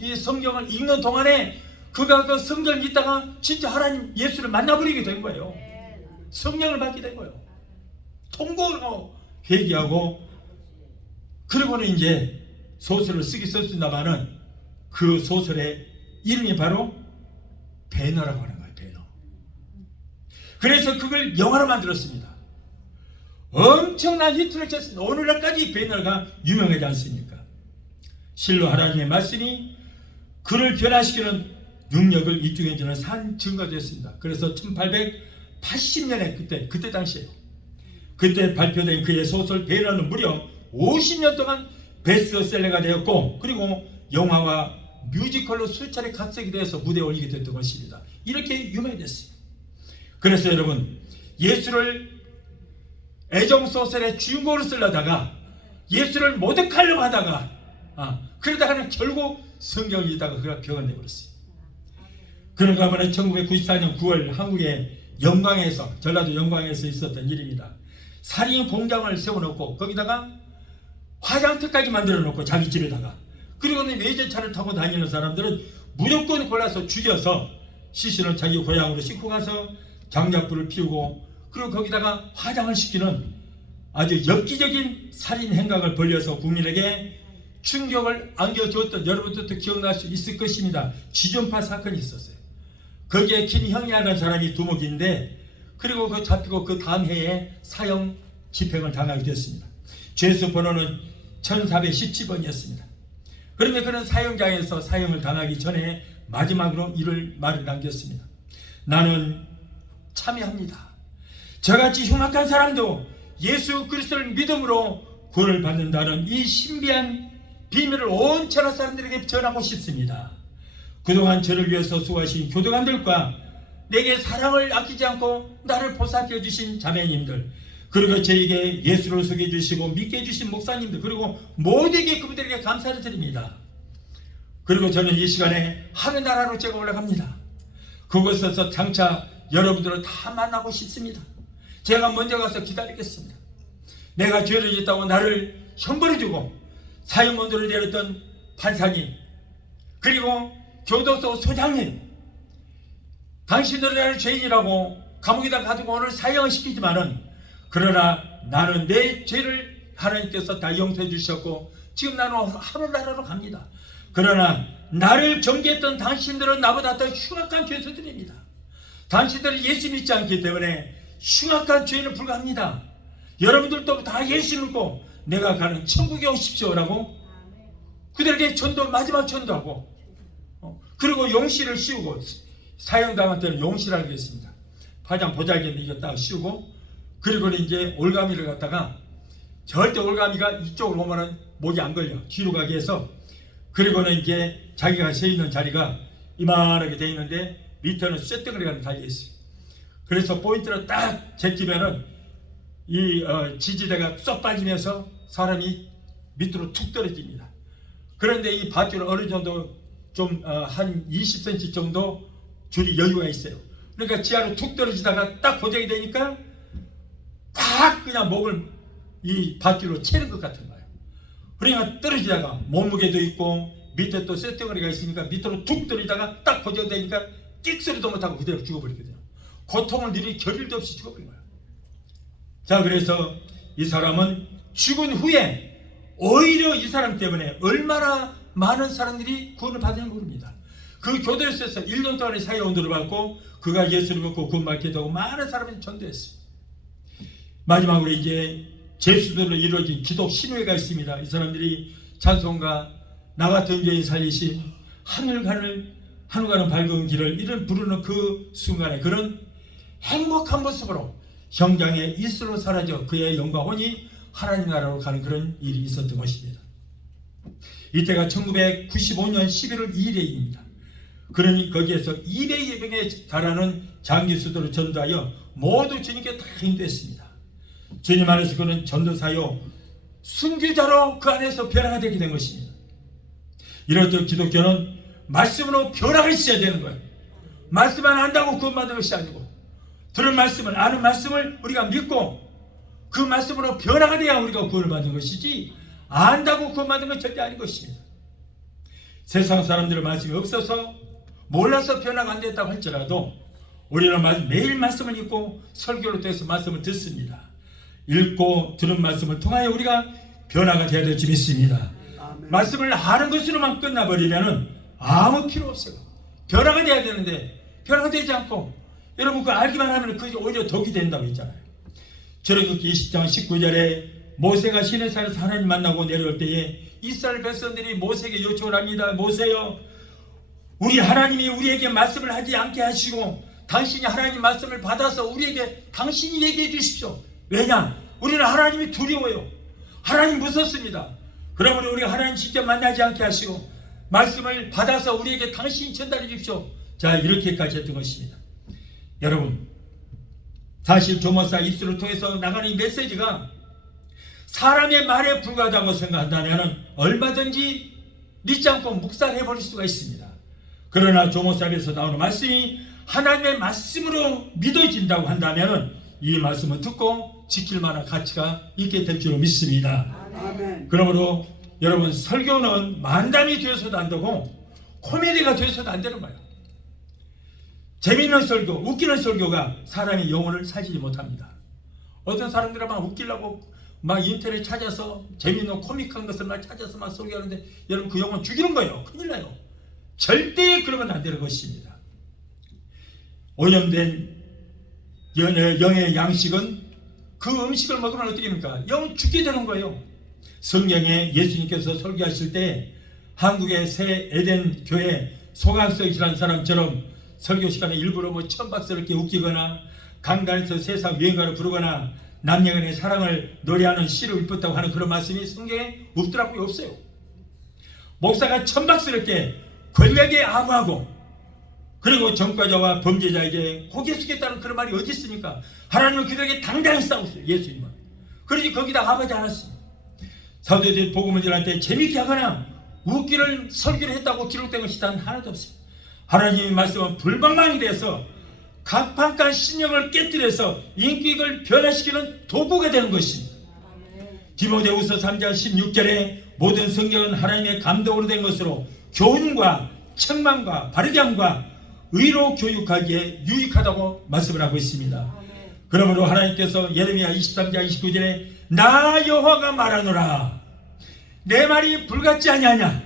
이 성경을 읽는 동안에 그가 그 성경을 읽다가 진짜 하나님 예수를 만나버리게 된 거예요. 성령을 받게 된 거예요. 통곡하고 회개하고, 그리고는 이제 소설을 쓰기 썼습니다마는 그 소설의 이름이 바로 배너라고 하는 거예요. 배너. 그래서 그걸 영화로 만들었습니다. 엄청난 히트를 쳤습니다. 오늘날까지 배너가 유명하지 않습니까? 실로 하나님의 말씀이 그를 변화시키는 능력을 입증해주는 산 증거가 되었습니다. 그래서 1880년에 그때 당시에요. 그때 발표된 그의 소설 배너는 무려 50년 동안 베스트셀러가 되었고, 그리고 영화와 뮤지컬로 수차례 각색이 되어서 무대에 올리게 됐던 것입니다. 이렇게 유명해졌습니다. 그래서 여러분, 예수를 애정소설의 주인공으로 쓰려다가 예수를 모독하려고 하다가 그러다가는 결국 성경을 읽다가 그가 병원돼 버렸어요. 그런가 하면 1994년 9월 한국의 영광에서, 전라도 영광에서 있었던 일입니다. 살인 공장을 세워놓고 거기다가 화장터까지 만들어 놓고 자기 집에다가, 그리고는 외제차를 타고 다니는 사람들은 무조건 골라서 죽여서 시신을 자기 고향으로 싣고 가서 장작불을 피우고, 그리고 거기다가 화장을 시키는 아주 엽기적인 살인 행각을 벌여서 국민에게 충격을 안겨주었던, 여러분들도 기억날 수 있을 것입니다. 지존파 사건이 있었어요. 거기에 김형이라는 사람이 두목인데, 그리고 그 잡히고 그 다음 해에 사형 집행을 당하게 됐습니다. 죄수 번호는 1417번이었습니다. 그런데 그는 사형장에서 사형을 당하기 전에 마지막으로 이를 말을 남겼습니다. 나는 참여합니다. 저같이 흉악한 사람도 예수 그리스도를 믿음으로 구원을 받는다는 이 신비한 비밀을 온 천하 사람들에게 전하고 싶습니다. 그동안 저를 위해서 수고하신 교도관들과 내게 사랑을 아끼지 않고 나를 보살펴 주신 자매님들, 그리고 저에게 예수를 소개해 주시고 믿게 해주신 목사님들, 그리고 모두에게 그분들에게 감사를 드립니다. 그리고 저는 이 시간에 하늘나라로 제가 올라갑니다. 그곳에서 장차 여러분들을 다 만나고 싶습니다. 제가 먼저 가서 기다리겠습니다. 내가 죄를 짓다고 나를 형벌해 주고 사형원도를 내렸던 판사님, 그리고 교도소 소장님, 당신들은 나를 죄인이라고 감옥에다 가두고 오늘 사형을 시키지만은, 그러나 나는 내 죄를 하나님께서 다 용서해 주셨고 지금 나는 하늘나라로 갑니다. 그러나 나를 정죄했던 당신들은 나보다 더 흉악한 죄수들입니다. 당신들은 예수 믿지 않기 때문에 흉악한 죄인에 불과합니다. 여러분들도 다 예수 믿고 내가 가는 천국에 오십시오라고 그들에게 전도, 마지막 전도하고, 그리고 용시를 씌우고, 사형당할 때는 용시라고 했습니다. 파장 보자기는 이거 딱 씌우고, 그리고는 이제 올가미를 갖다가 절대 올가미가 이쪽으로 오면은 목이 안 걸려 뒤로 가게 해서, 그리고는 이제 자기가 서 있는 자리가 이만하게 돼 있는데 밑에는 쇳덩어리가 달려 있어요. 그래서 포인트를 딱 제끼면은 이 지지대가 쏙 빠지면서 사람이 밑으로 툭 떨어집니다. 그런데 이 밧줄은 어느 정도 좀 한 20cm 정도 줄이 여유가 있어요. 그러니까 지하로 툭 떨어지다가 딱 고정이 되니까 딱 그냥 목을 이 밧줄로 채는 것 같은 거예요. 그러니까 떨어지다가 몸무게도 있고 밑에 또 쇳덩어리가 있으니까 밑으로 툭 떨어지다가 딱 고정되니까 끽소리도 못하고 그대로 죽어버리거든요. 고통을 누릴 겨를도 없이 죽어버린 거예요. 자, 그래서 이 사람은 죽은 후에 오히려 이 사람 때문에 얼마나 많은 사람들이 구원을 받는지 모릅니다. 그 교도소에서 1년 동안의 사회 온도를 받고 그가 예수를 믿고 구원받게 되고 많은 사람이 전도했어요. 마지막으로 이제 제수들로 이루어진 기독 신회가 있습니다. 이 사람들이 찬송가 나 같은 죄인 살리심 하늘 가는 밝은 길을 이를 부르는 그 순간에 그런 행복한 모습으로 형장의 이슬로 사라져 그의 영과 혼이 하나님 나라로 가는 그런 일이 있었던 것입니다. 이때가 1995년 11월 2일입니다. 그러니 거기에서 200여 명에 달하는 장기수도를 전도하여 모두 주님께 다 인도했습니다. 주님 안에서 그는 전도사요 순교자로 그 안에서 변화가 되게 된 것입니다. 이럴 때 기독교는 말씀으로 변화가 있어야 되는 거예요. 말씀만 안다고 구원받는 것이 아니고 들은 말씀을 아는 말씀을 우리가 믿고 그 말씀으로 변화가 돼야 우리가 구원을 받는 것이지 안다고 구원받는 건 절대 아닌 것입니다. 세상 사람들의 말씀이 없어서 몰라서 변화가 안 됐다고 할지라도 우리는 매일 말씀을 읽고 설교를 통해서 말씀을 듣습니다. 읽고 들은 말씀을 통하여 우리가 변화가 되어야 될 줄 믿습니다. 아멘. 말씀을 아는 것으로만 끝나버리면 아무 필요 없어요. 변화가 돼야 되는데 변화가 되지 않고 여러분 그 알기만 하면 그게 오히려 덕이 된다고 했잖아요. 출애굽기 20장 19절에 모세가 시내산에서 하나님 만나고 내려올 때에 이스라엘 백성들이 모세에게 요청을 합니다. 모세여 우리 하나님이 우리에게 말씀을 하지 않게 하시고 당신이 하나님 말씀을 받아서 우리에게 당신이 얘기해 주십시오. 왜냐? 우리는 하나님이 두려워요. 하나님 무섭습니다. 그러므로 우리가 하나님 직접 만나지 않게 하시고 말씀을 받아서 우리에게 당신이 전달해 주십시오. 자, 이렇게까지 했던 것입니다. 여러분, 사실 조모사 입술을 통해서 나가는 이 메시지가 사람의 말에 불과하다고 생각한다면 얼마든지 믿지 않고 묵살해버릴 수가 있습니다. 그러나 조모사에서 나오는 말씀이 하나님의 말씀으로 믿어진다고 한다면 이 말씀을 듣고 지킬 만한 가치가 있게 될 줄로 믿습니다. 아멘. 그러므로 여러분 설교는 만담이 되어서도 안 되고 코미디가 되어서도 안 되는 거예요. 재미있는 설교, 웃기는 설교가 사람의 영혼을 살리지 못합니다. 어떤 사람들은 막 웃기려고 막 인터넷 찾아서 재미있는 코믹한 것을 막 찾아서 막 설교하는데 여러분 그 영혼 죽이는 거예요. 큰일 나요. 절대 그러면 안 되는 것입니다. 오염된 영의 양식은 그 음식을 먹으면 어떻게 됩니까? 영 죽게 되는 거예요. 성경에 예수님께서 설교하실 때 한국의 새 에덴 교회 송학석이라는 사람처럼 설교 시간에 일부러 뭐 천박스럽게 웃기거나 강단에서 세상 유행가를 부르거나 남녀간의 사랑을 노래하는 시를 읊었다고 하는 그런 말씀이 성경에 없더라고요. 없어요. 목사가 천박스럽게 권력에 아부하고 그리고 전과자와 범죄자에게 고개 숙였다는 그런 말이 어디 있습니까? 하나님은 그들에게 당당히 싸웠어요. 예수님은. 그러니 거기다 아부하지 않았어요. 사도들이 복음을 전할 때 재미있게 하거나 웃기는 설교를 했다고 기록된 것이 단 하나도 없어요. 하나님의 말씀은 불방망이 돼서 각판간 신념을 깨뜨려서 인격을 변화시키는 도구가 되는 것입니다. 디모데후서 3장 16절에 모든 성경은 하나님의 감동으로 된 것으로 교훈과 책망과 바르게 함과 의로 교육하기에 유익하다고 말씀을 하고 있습니다. 그러므로 하나님께서 예레미야 23장 29절에 나 여호와가 말하노라 내 말이 불같지 아니하냐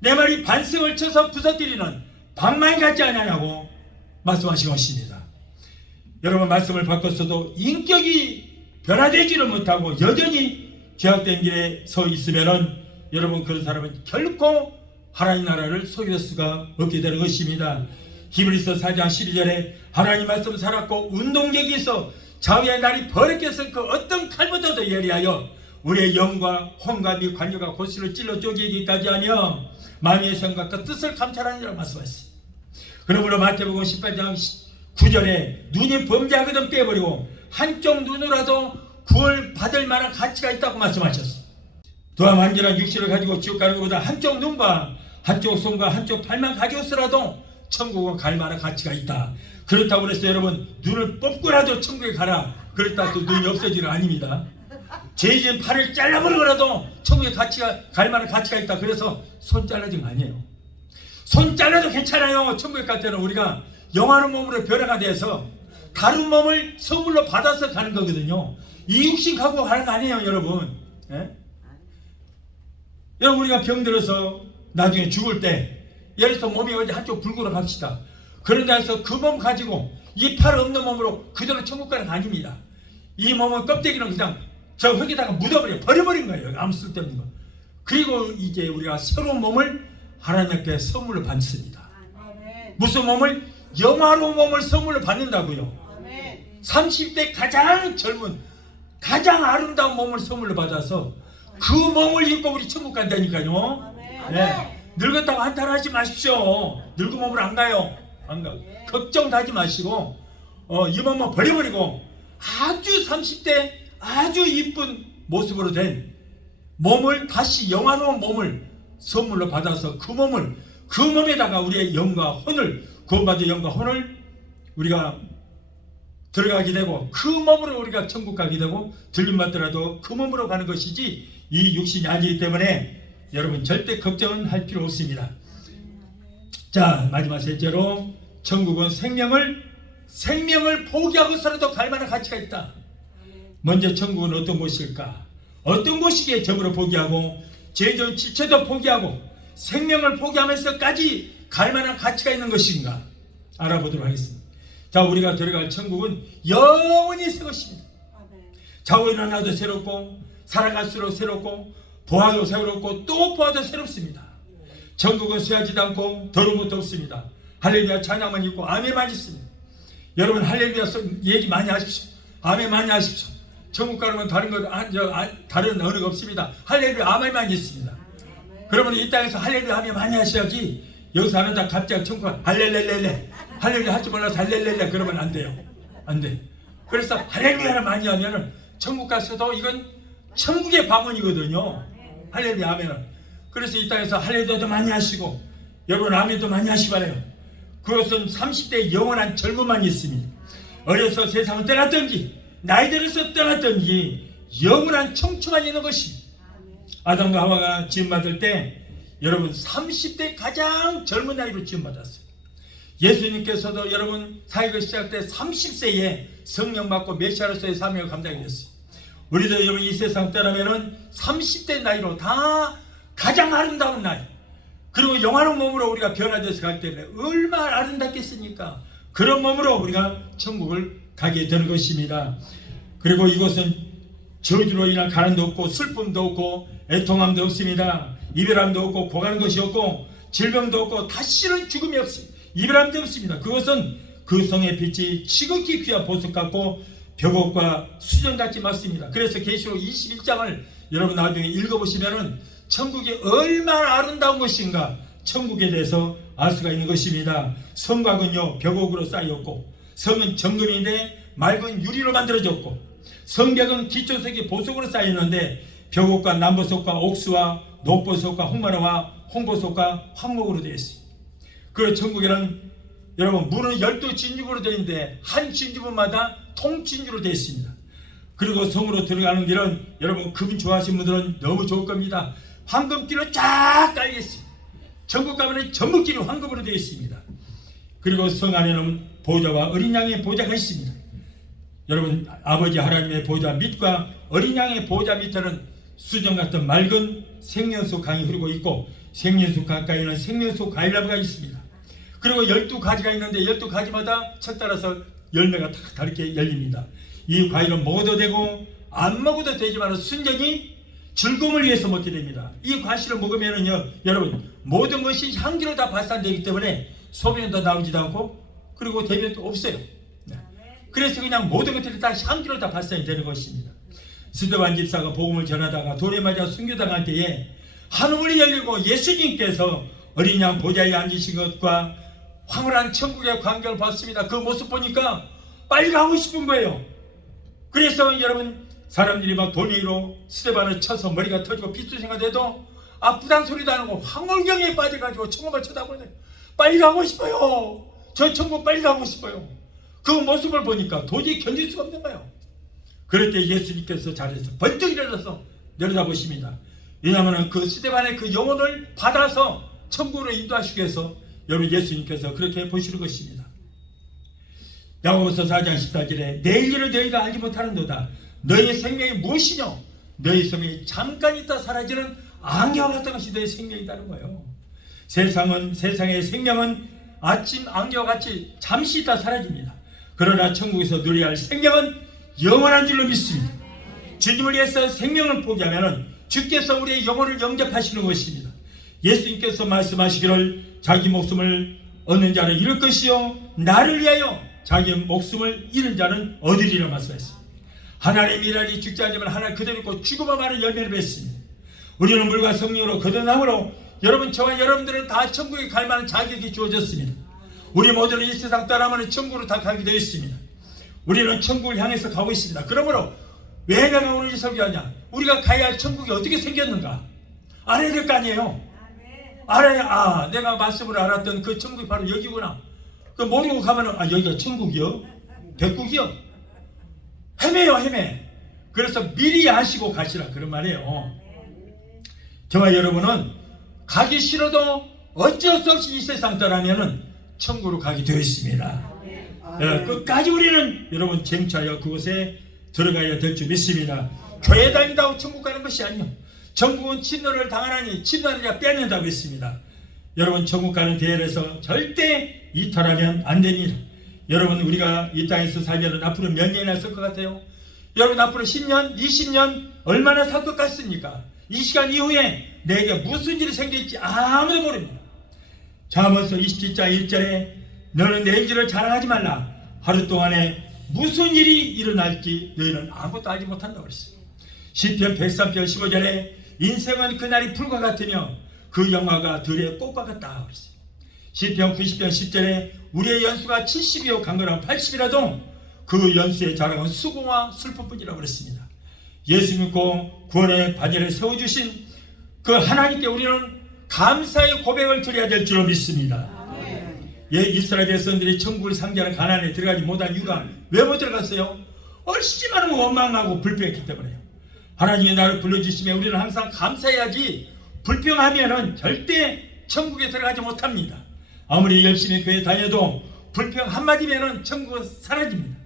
내 말이 반석을 쳐서 부서뜨리는 방망이 같지 아니하냐고 말씀하신 것입니다. 여러분 말씀을 바꿨어도 인격이 변화되지를 못하고 여전히 죄악된 길에 서 있으면은 여러분 그런 사람은 결코 하나님 나라를 소유할 수가 없게 되는 것입니다. 히브리서 4장 12절에 하나님 말씀 살았고 운동력이 있어 좌우의 날이 버릇겠을 그 어떤 칼보다도 예리하여 우리의 영과 혼과 및 관여가 골수를 찔러 쪼개기까지 하며 마음의 생각과 뜻을 감찰하느라고 말씀하셨습니다. 그러므로 마태복음 18장 9절에 눈이 범죄하거든 빼버리고 한쪽 눈으로라도 구원 받을 만한 가치가 있다고 말씀하셨습니다. 또한 완전한 육신을 가지고 지옥 가는 것보다 한쪽 눈과 한쪽 손과 한쪽 팔만 가졌으라도 천국은 갈 만한 가치가 있다. 그렇다고 해서 여러분 눈을 뽑고라도 천국에 가라 그렇다 또 눈이 없어지는 아닙니다. 죄진 팔을 잘라버리고라도 천국에 갈 만한 가치가 있다. 그래서 손 잘라진 거 아니에요. 손 잘라도 괜찮아요. 천국에 갈 때는 우리가 영하는 몸으로 변화가 돼서 다른 몸을 선물로 받아서 가는 거거든요. 이 육신 갖고 가는 거 아니에요 여러분. 예? 여러분 우리가 병들어서 나중에 죽을 때 예를 들어서 몸이 어디 한쪽 불구로 갑시다. 그런 데서 그 몸 가지고 이 팔 없는 몸으로 그대로 천국 가는 거 아닙니다. 이 몸은 껍데기는 그냥 저 흙에다가 묻어버려 버려버린 거예요. 아무 쓸데없는 거. 그리고 이제 우리가 새로운 몸을 하나님께 선물로 받습니다. 무슨 몸을? 영화로운 몸을 선물로 받는다고요. 30대 가장 젊은 가장 아름다운 몸을 선물로 받아서 그 몸을 입고 우리 천국 간다니까요. 네. 늙었다고 한탄하지 마십시오. 늙은 몸을 안 가요. 안 가. 걱정도 하지 마시고 이 몸은 버려버리고 아주 30대 아주 이쁜 모습으로 된 몸을 다시 영화로운 몸을 선물로 받아서 그 몸에다가 우리의 영과 혼을 구원받은 영과 혼을 우리가 들어가게 되고 그 몸으로 우리가 천국 가게 되고 들림받더라도 그 몸으로 가는 것이지 이 육신이 아니기 때문에 여러분 절대 걱정은 할 필요 없습니다. 자, 마지막 셋째로 천국은 생명을 포기하고서라도 갈 만한 가치가 있다. 먼저 천국은 어떤 곳일까? 어떤 곳이기에 점으로 포기하고 죄전 지체도 포기하고 생명을 포기하면서까지 갈 만한 가치가 있는 것인가 알아보도록 하겠습니다. 자, 우리가 들어갈 천국은 영원히 새 것입니다. 자고 일어나도 새롭고 살아갈수록 새롭고 보아도 새롭고 또 보아도 새롭습니다. 천국은 쇠하지도 않고 더러운 것도 없습니다. 할렐루야 찬양만 있고 아멘만 있습니다. 여러분 할렐루야 얘기 많이 하십시오. 아멘 많이 하십시오. 천국 가면 다른 언어가 없습니다. 할렐루야 아멘만 있습니다. 그러면 이 땅에서 할렐루야 하면 많이 하셔야지 여기서 안 한다 갑자기 천국 할렐렐렐레 할렐루야 하지 말라서 할렐렐레 그러면 안 돼요. 안 돼. 그래서 할렐루야를 많이 하면은 천국 가서도 이건 천국의 방언이거든요. 할렐루야 아멘은. 그래서 이 땅에서 할렐루야도 많이 하시고 여러분 아멘도 많이 하시 바래요. 그것은 30대의 영원한 젊음만 있습니다. 어려서 세상을 떠났던지 나이 들어서 떠났던지 영원한 청춘만 있는 것입니다. 아담과 하와가 지음받을 때 여러분 30대 가장 젊은 나이로 지음받았어요. 예수님께서도 여러분 사역을 시작할 때 30세에 성령 받고 메시아로서의 사명을 감당하게 됐어요. 우리도 여러분 이 세상 떠나면은 30대 나이로 다 가장 아름다운 나이 그리고 영화로운 몸으로 우리가 변화돼서 갈 때문에 얼마나 아름답겠습니까? 그런 몸으로 우리가 천국을 가게 되는 것입니다. 그리고 이곳은 저주로 인한 가난도 없고 슬픔도 없고 애통함도 없습니다. 이별함도 없고 고가는 것이 없고 질병도 없고 다시는 죽음이 없습니다. 이별함도 없습니다. 그것은 그 성의 빛이 지극히 귀한 보석 같고 벽옥과 수정같이 맞습니다. 그래서 계시록 21장을 여러분 나중에 읽어보시면은 천국이 얼마나 아름다운 것인가 천국에 대해서 알 수가 있는 것입니다. 성곽은요 벽옥으로 쌓였고 성은 정금인데 맑은 유리로 만들어졌고 성벽은 기초석이 보석으로 쌓였는데 벽옥과 남보석과 옥수와 녹보석과 홍마라와 홍보석과 황목으로 되어 있습니다. 그 천국에는 여러분 문은 12진주부로 되어 있는데 한 진주부마다 통진주로 되어 있습니다. 그리고 성으로 들어가는 길은 여러분 금 좋아하시는 분들은 너무 좋을 겁니다. 황금길로 쫙 깔려 있습니다. 천국 가면은 전문길이 황금으로 되어 있습니다. 그리고 성 안에는 보좌와 어린 양의 보좌가 있습니다. 여러분 아버지 하나님의 보좌 밑과 어린 양의 보좌 밑에는 수정 같은 맑은 생명수 강이 흐르고 있고 생명수 가까이는 생명수 과일나무가 있습니다. 그리고 12가지가 있는데 12가지마다 척 따라서 열매가 다 다르게 열립니다. 이 과일은 먹어도 되고 안 먹어도 되지만 순전히 즐거움을 위해서 먹게 됩니다. 이 과실을 먹으면은요 여러분 모든 것이 향기로 다 발산되기 때문에 소변도 나오지도 않고 그리고 대변도 없어요. 그래서 그냥 모든 것들이 다 향기로 다 발산이 되는 것입니다. 스데반 집사가 복음을 전하다가 돌에 맞아 순교당할 때에 하늘이 열리고 예수님께서 어린 양 보좌에 앉으신 것과 황홀한 천국의 광경을 봤습니다. 그 모습 보니까 빨리 가고 싶은 거예요. 그래서 여러분 사람들이 막 돌멩이로 스데반을 쳐서 머리가 터지고 피투성이가 돼도 아프단 소리도 안 하고 황홀경에 빠져가지고 천국을 쳐다보네. 빨리 가고 싶어요. 저 천국 빨리 가고 싶어요. 그 모습을 보니까 도저히 견딜 수가 없는 거예요. 그럴 때 예수님께서 자리에서 번쩍 일어나서 내려다보십니다. 왜냐하면 그 스데반의 그 영혼을 받아서 천국으로 인도하시기 위해서 여러분 예수님께서 그렇게 보시는 것입니다. 야고보서 4장 14절에 내일 일을 너희가 알지 못하는도다. 너희의 생명이 무엇이뇨? 너희 생명이 잠깐 있다 사라지는 안개와 같은 것이 너희 생명이라는 거예요. 세상의 생명은 아침 안개와 같이 잠시 있다 사라집니다. 그러나 천국에서 누려야 할 생명은 영원한 줄로 믿습니다. 주님을 위해서 생명을 포기하면 주께서 우리의 영혼을 영접하시는 것입니다. 예수님께서 말씀하시기를 자기 목숨을 얻는 자는 잃을 것이요 나를 위하여 자기 목숨을 잃은 자는 얻으리라 말씀했습니다. 하나님의 미랄이 죽지 않으면 하나님 그대로 있고 죽어만 많은 열매를 맺습니다. 우리는 물과 성령으로 거듭남으로 여러분 저와 여러분들은 다 천국에 갈 만한 자격이 주어졌습니다. 우리 모두는 이 세상 떠나면 천국으로 다 가게 되어 있습니다. 우리는 천국을 향해서 가고 있습니다. 그러므로 왜 내가 오늘 이 설교하냐? 우리가 가야 할 천국이 어떻게 생겼는가? 알아야 될 거 아니에요? 알아야 내가 말씀으로 알았던 그 천국이 바로 여기구나. 그 모르고 가면은 여기가 천국이요? 백국이요? 헤매. 그래서 미리 아시고 가시라 그런 말이에요. 저와 여러분은 가기 싫어도 어쩔 수 없이 이 세상 떠나면은 천국으로 가게 되어 있습니다. 끝까지 우리는 여러분 쟁취하여 그곳에 들어가야 될 줄 믿습니다. 교회 다닌다고 천국 가는 것이 아니요. 천국은 침노를 당하나니 침노를 빼앗는다고 했습니다. 여러분 천국 가는 대회에서 절대 이탈하면 안 됩니다. 여러분 우리가 이 땅에서 살면 앞으로 몇 년이나 살 것 같아요? 여러분 앞으로 10년, 20년 얼마나 살 것 같습니까? 이 시간 이후에 내게 무슨 일이 생길지 아무도 모릅니다. 잠언서 27장 1절에 너는 내 일을 자랑하지 말라. 하루 동안에 무슨 일이 일어날지 너희는 아무것도 알지 못한다고 그랬어요. 시편 103편 15절에 인생은 그날이 풀과 같으며 그 영화가 들의 꽃과 같다 그랬어요. 시편 90편 10절에 우리의 연수가 70이요 강건하면 80이라도 그 연수의 자랑은 수고와 슬픔뿐이라고 그랬습니다. 예수 믿고 구원의 바지를 세워주신 그 하나님께 우리는 감사의 고백을 드려야 될 줄로 믿습니다. 이스라엘 백성들이 천국을 상징하는 가나안에 들어가지 못한 이유가 왜 못 들어갔어요? 얼씨만 원망하고 불평했기 때문에요. 하나님이 나를 불러주시면 우리는 항상 감사해야지 불평하면은 절대 천국에 들어가지 못합니다. 아무리 열심히 교회 다녀도 불평 한마디면은 천국은 사라집니다.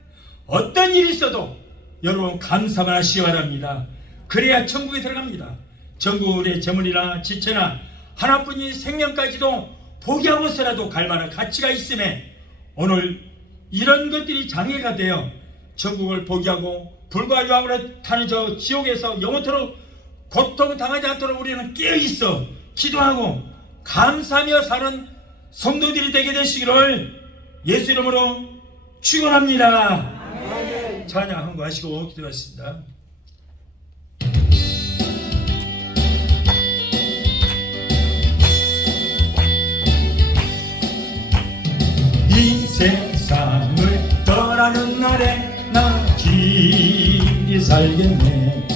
어떤 일이 있어도 여러분 감사만 하시기 바랍니다. 그래야 천국에 들어갑니다. 천국의 재물이나 지체나 하나뿐인 생명까지도 포기하고서라도 갈 만한 가치가 있음에 오늘 이런 것들이 장애가 되어 천국을 포기하고 불과 유황으로 타는 저 지옥에서 영원토록 고통 당하지 않도록 우리는 깨어있어 기도하고 감사하며 사는 성도들이 되게 되시기를 예수 이름으로 축원합니다. 찬양 한번 하시고 기도하겠습니다. 이 세상을 떠나는 날에 나 길이 살겠네.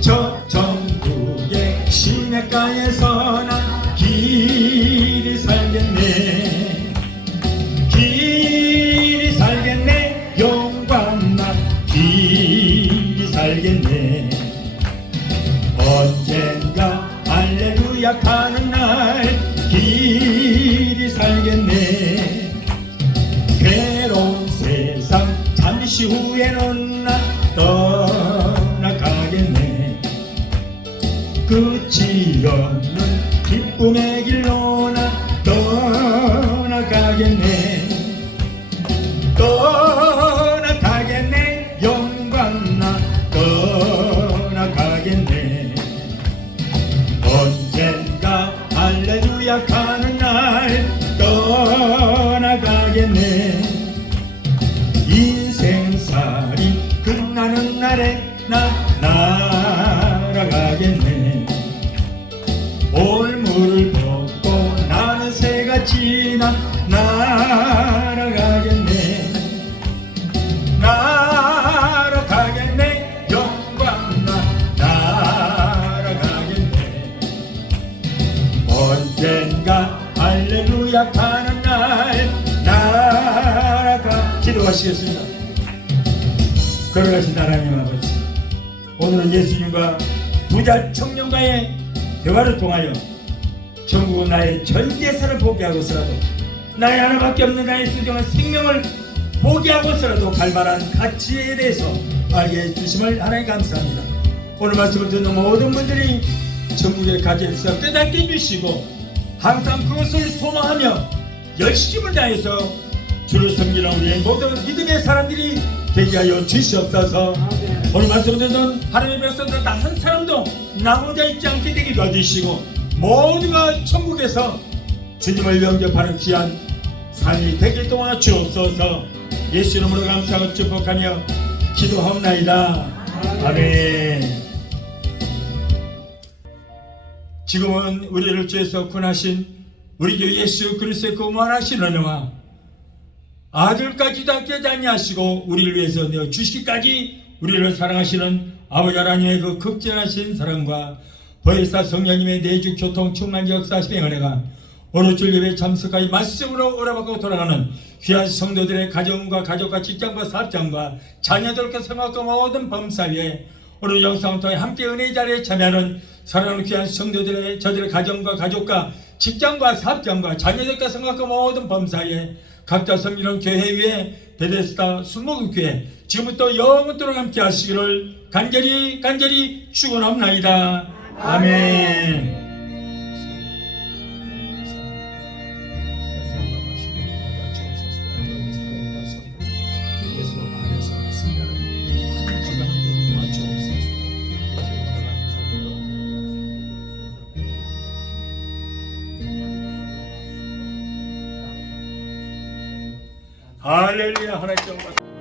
저 천국의 시냇가에서 나 길이 살겠네. 길이 살겠네. 영광 나 길이 살겠네. 언젠가 할렐루야 가는 날 길이 살겠네. 괴로운 세상 잠시 후에는 나 떠나가겠네. 끝이 없는 기쁨의 길로 나 떠나가겠네. 떠나가겠네. 영광 나 떠나가겠네. 언젠가 할렐루야 가는 날 떠나가겠네. 인생살이 끝나는 날에 나 날아가겠네. 올무를 벗고 나는 새같이 나 날아가겠네. 날아가겠네. 영광 나 날아가겠네. 언젠가 할렐루야 가는 날 날아가. 기도하시겠습니다. 걸어가신 하나님 아버지, 오늘은 예수님과 부자 청년과의 대화를 통하여 천국은 나의 전 재산을 포기하고서라도 나의 하나밖에 없는 나의 소중한 생명을 포기하고서라도 갈 만한 가치에 대해서 알게 해주심을 하나님 감사합니다. 오늘 말씀을 듣는 모든 분들이 천국의 가치에서 깨닫게 해주시고 항상 그것을 소망하며 열심을 다해서 주를 섬기는 우리의 모든 믿음의 사람들이 되게 하여 주시옵소서. 오늘 말씀 듣는 하나님의 백성들 단 한 사람도 나 혼자 있지 않게 되게 도와주시고 모두가 천국에서 주님을 영접하는 귀한 삶이 되길 동안 주옵소서. 예수 이름으로 감사하고 축복하며 기도하옵나이다. 아멘. 지금은 우리를 주에서 구원하신 우리 주 예수 그리스도의 그 무한하신 은혜와 아들까지도 아끼지 아니하시고 우리를 위해서 내어 주시기까지 우리를 사랑하시는 아버지 하나님의 그 극진하신 사랑과 보혜사 성령님의 내주 교통 충만기 역사하심의 은혜가 오늘 주 예배 참석하여 말씀으로 오라받고 돌아가는 귀한 성도들의 가정과 가족과 직장과 사업장과 자녀들과 생각과 모든 범사위에 오늘 영상을 통해 함께 은혜의 자리에 참여하는 사랑하는 귀한 성도들의 저들의 가정과 가족과 직장과 사업장과 자녀들과 생각과 모든 범사위에 각자 섬기는 교회 위에 베데스다 순복음교회 지금부터 영원토록 함께 하시기를 간절히 축원합나이다. 아멘. 할렐루야. 하나님 정말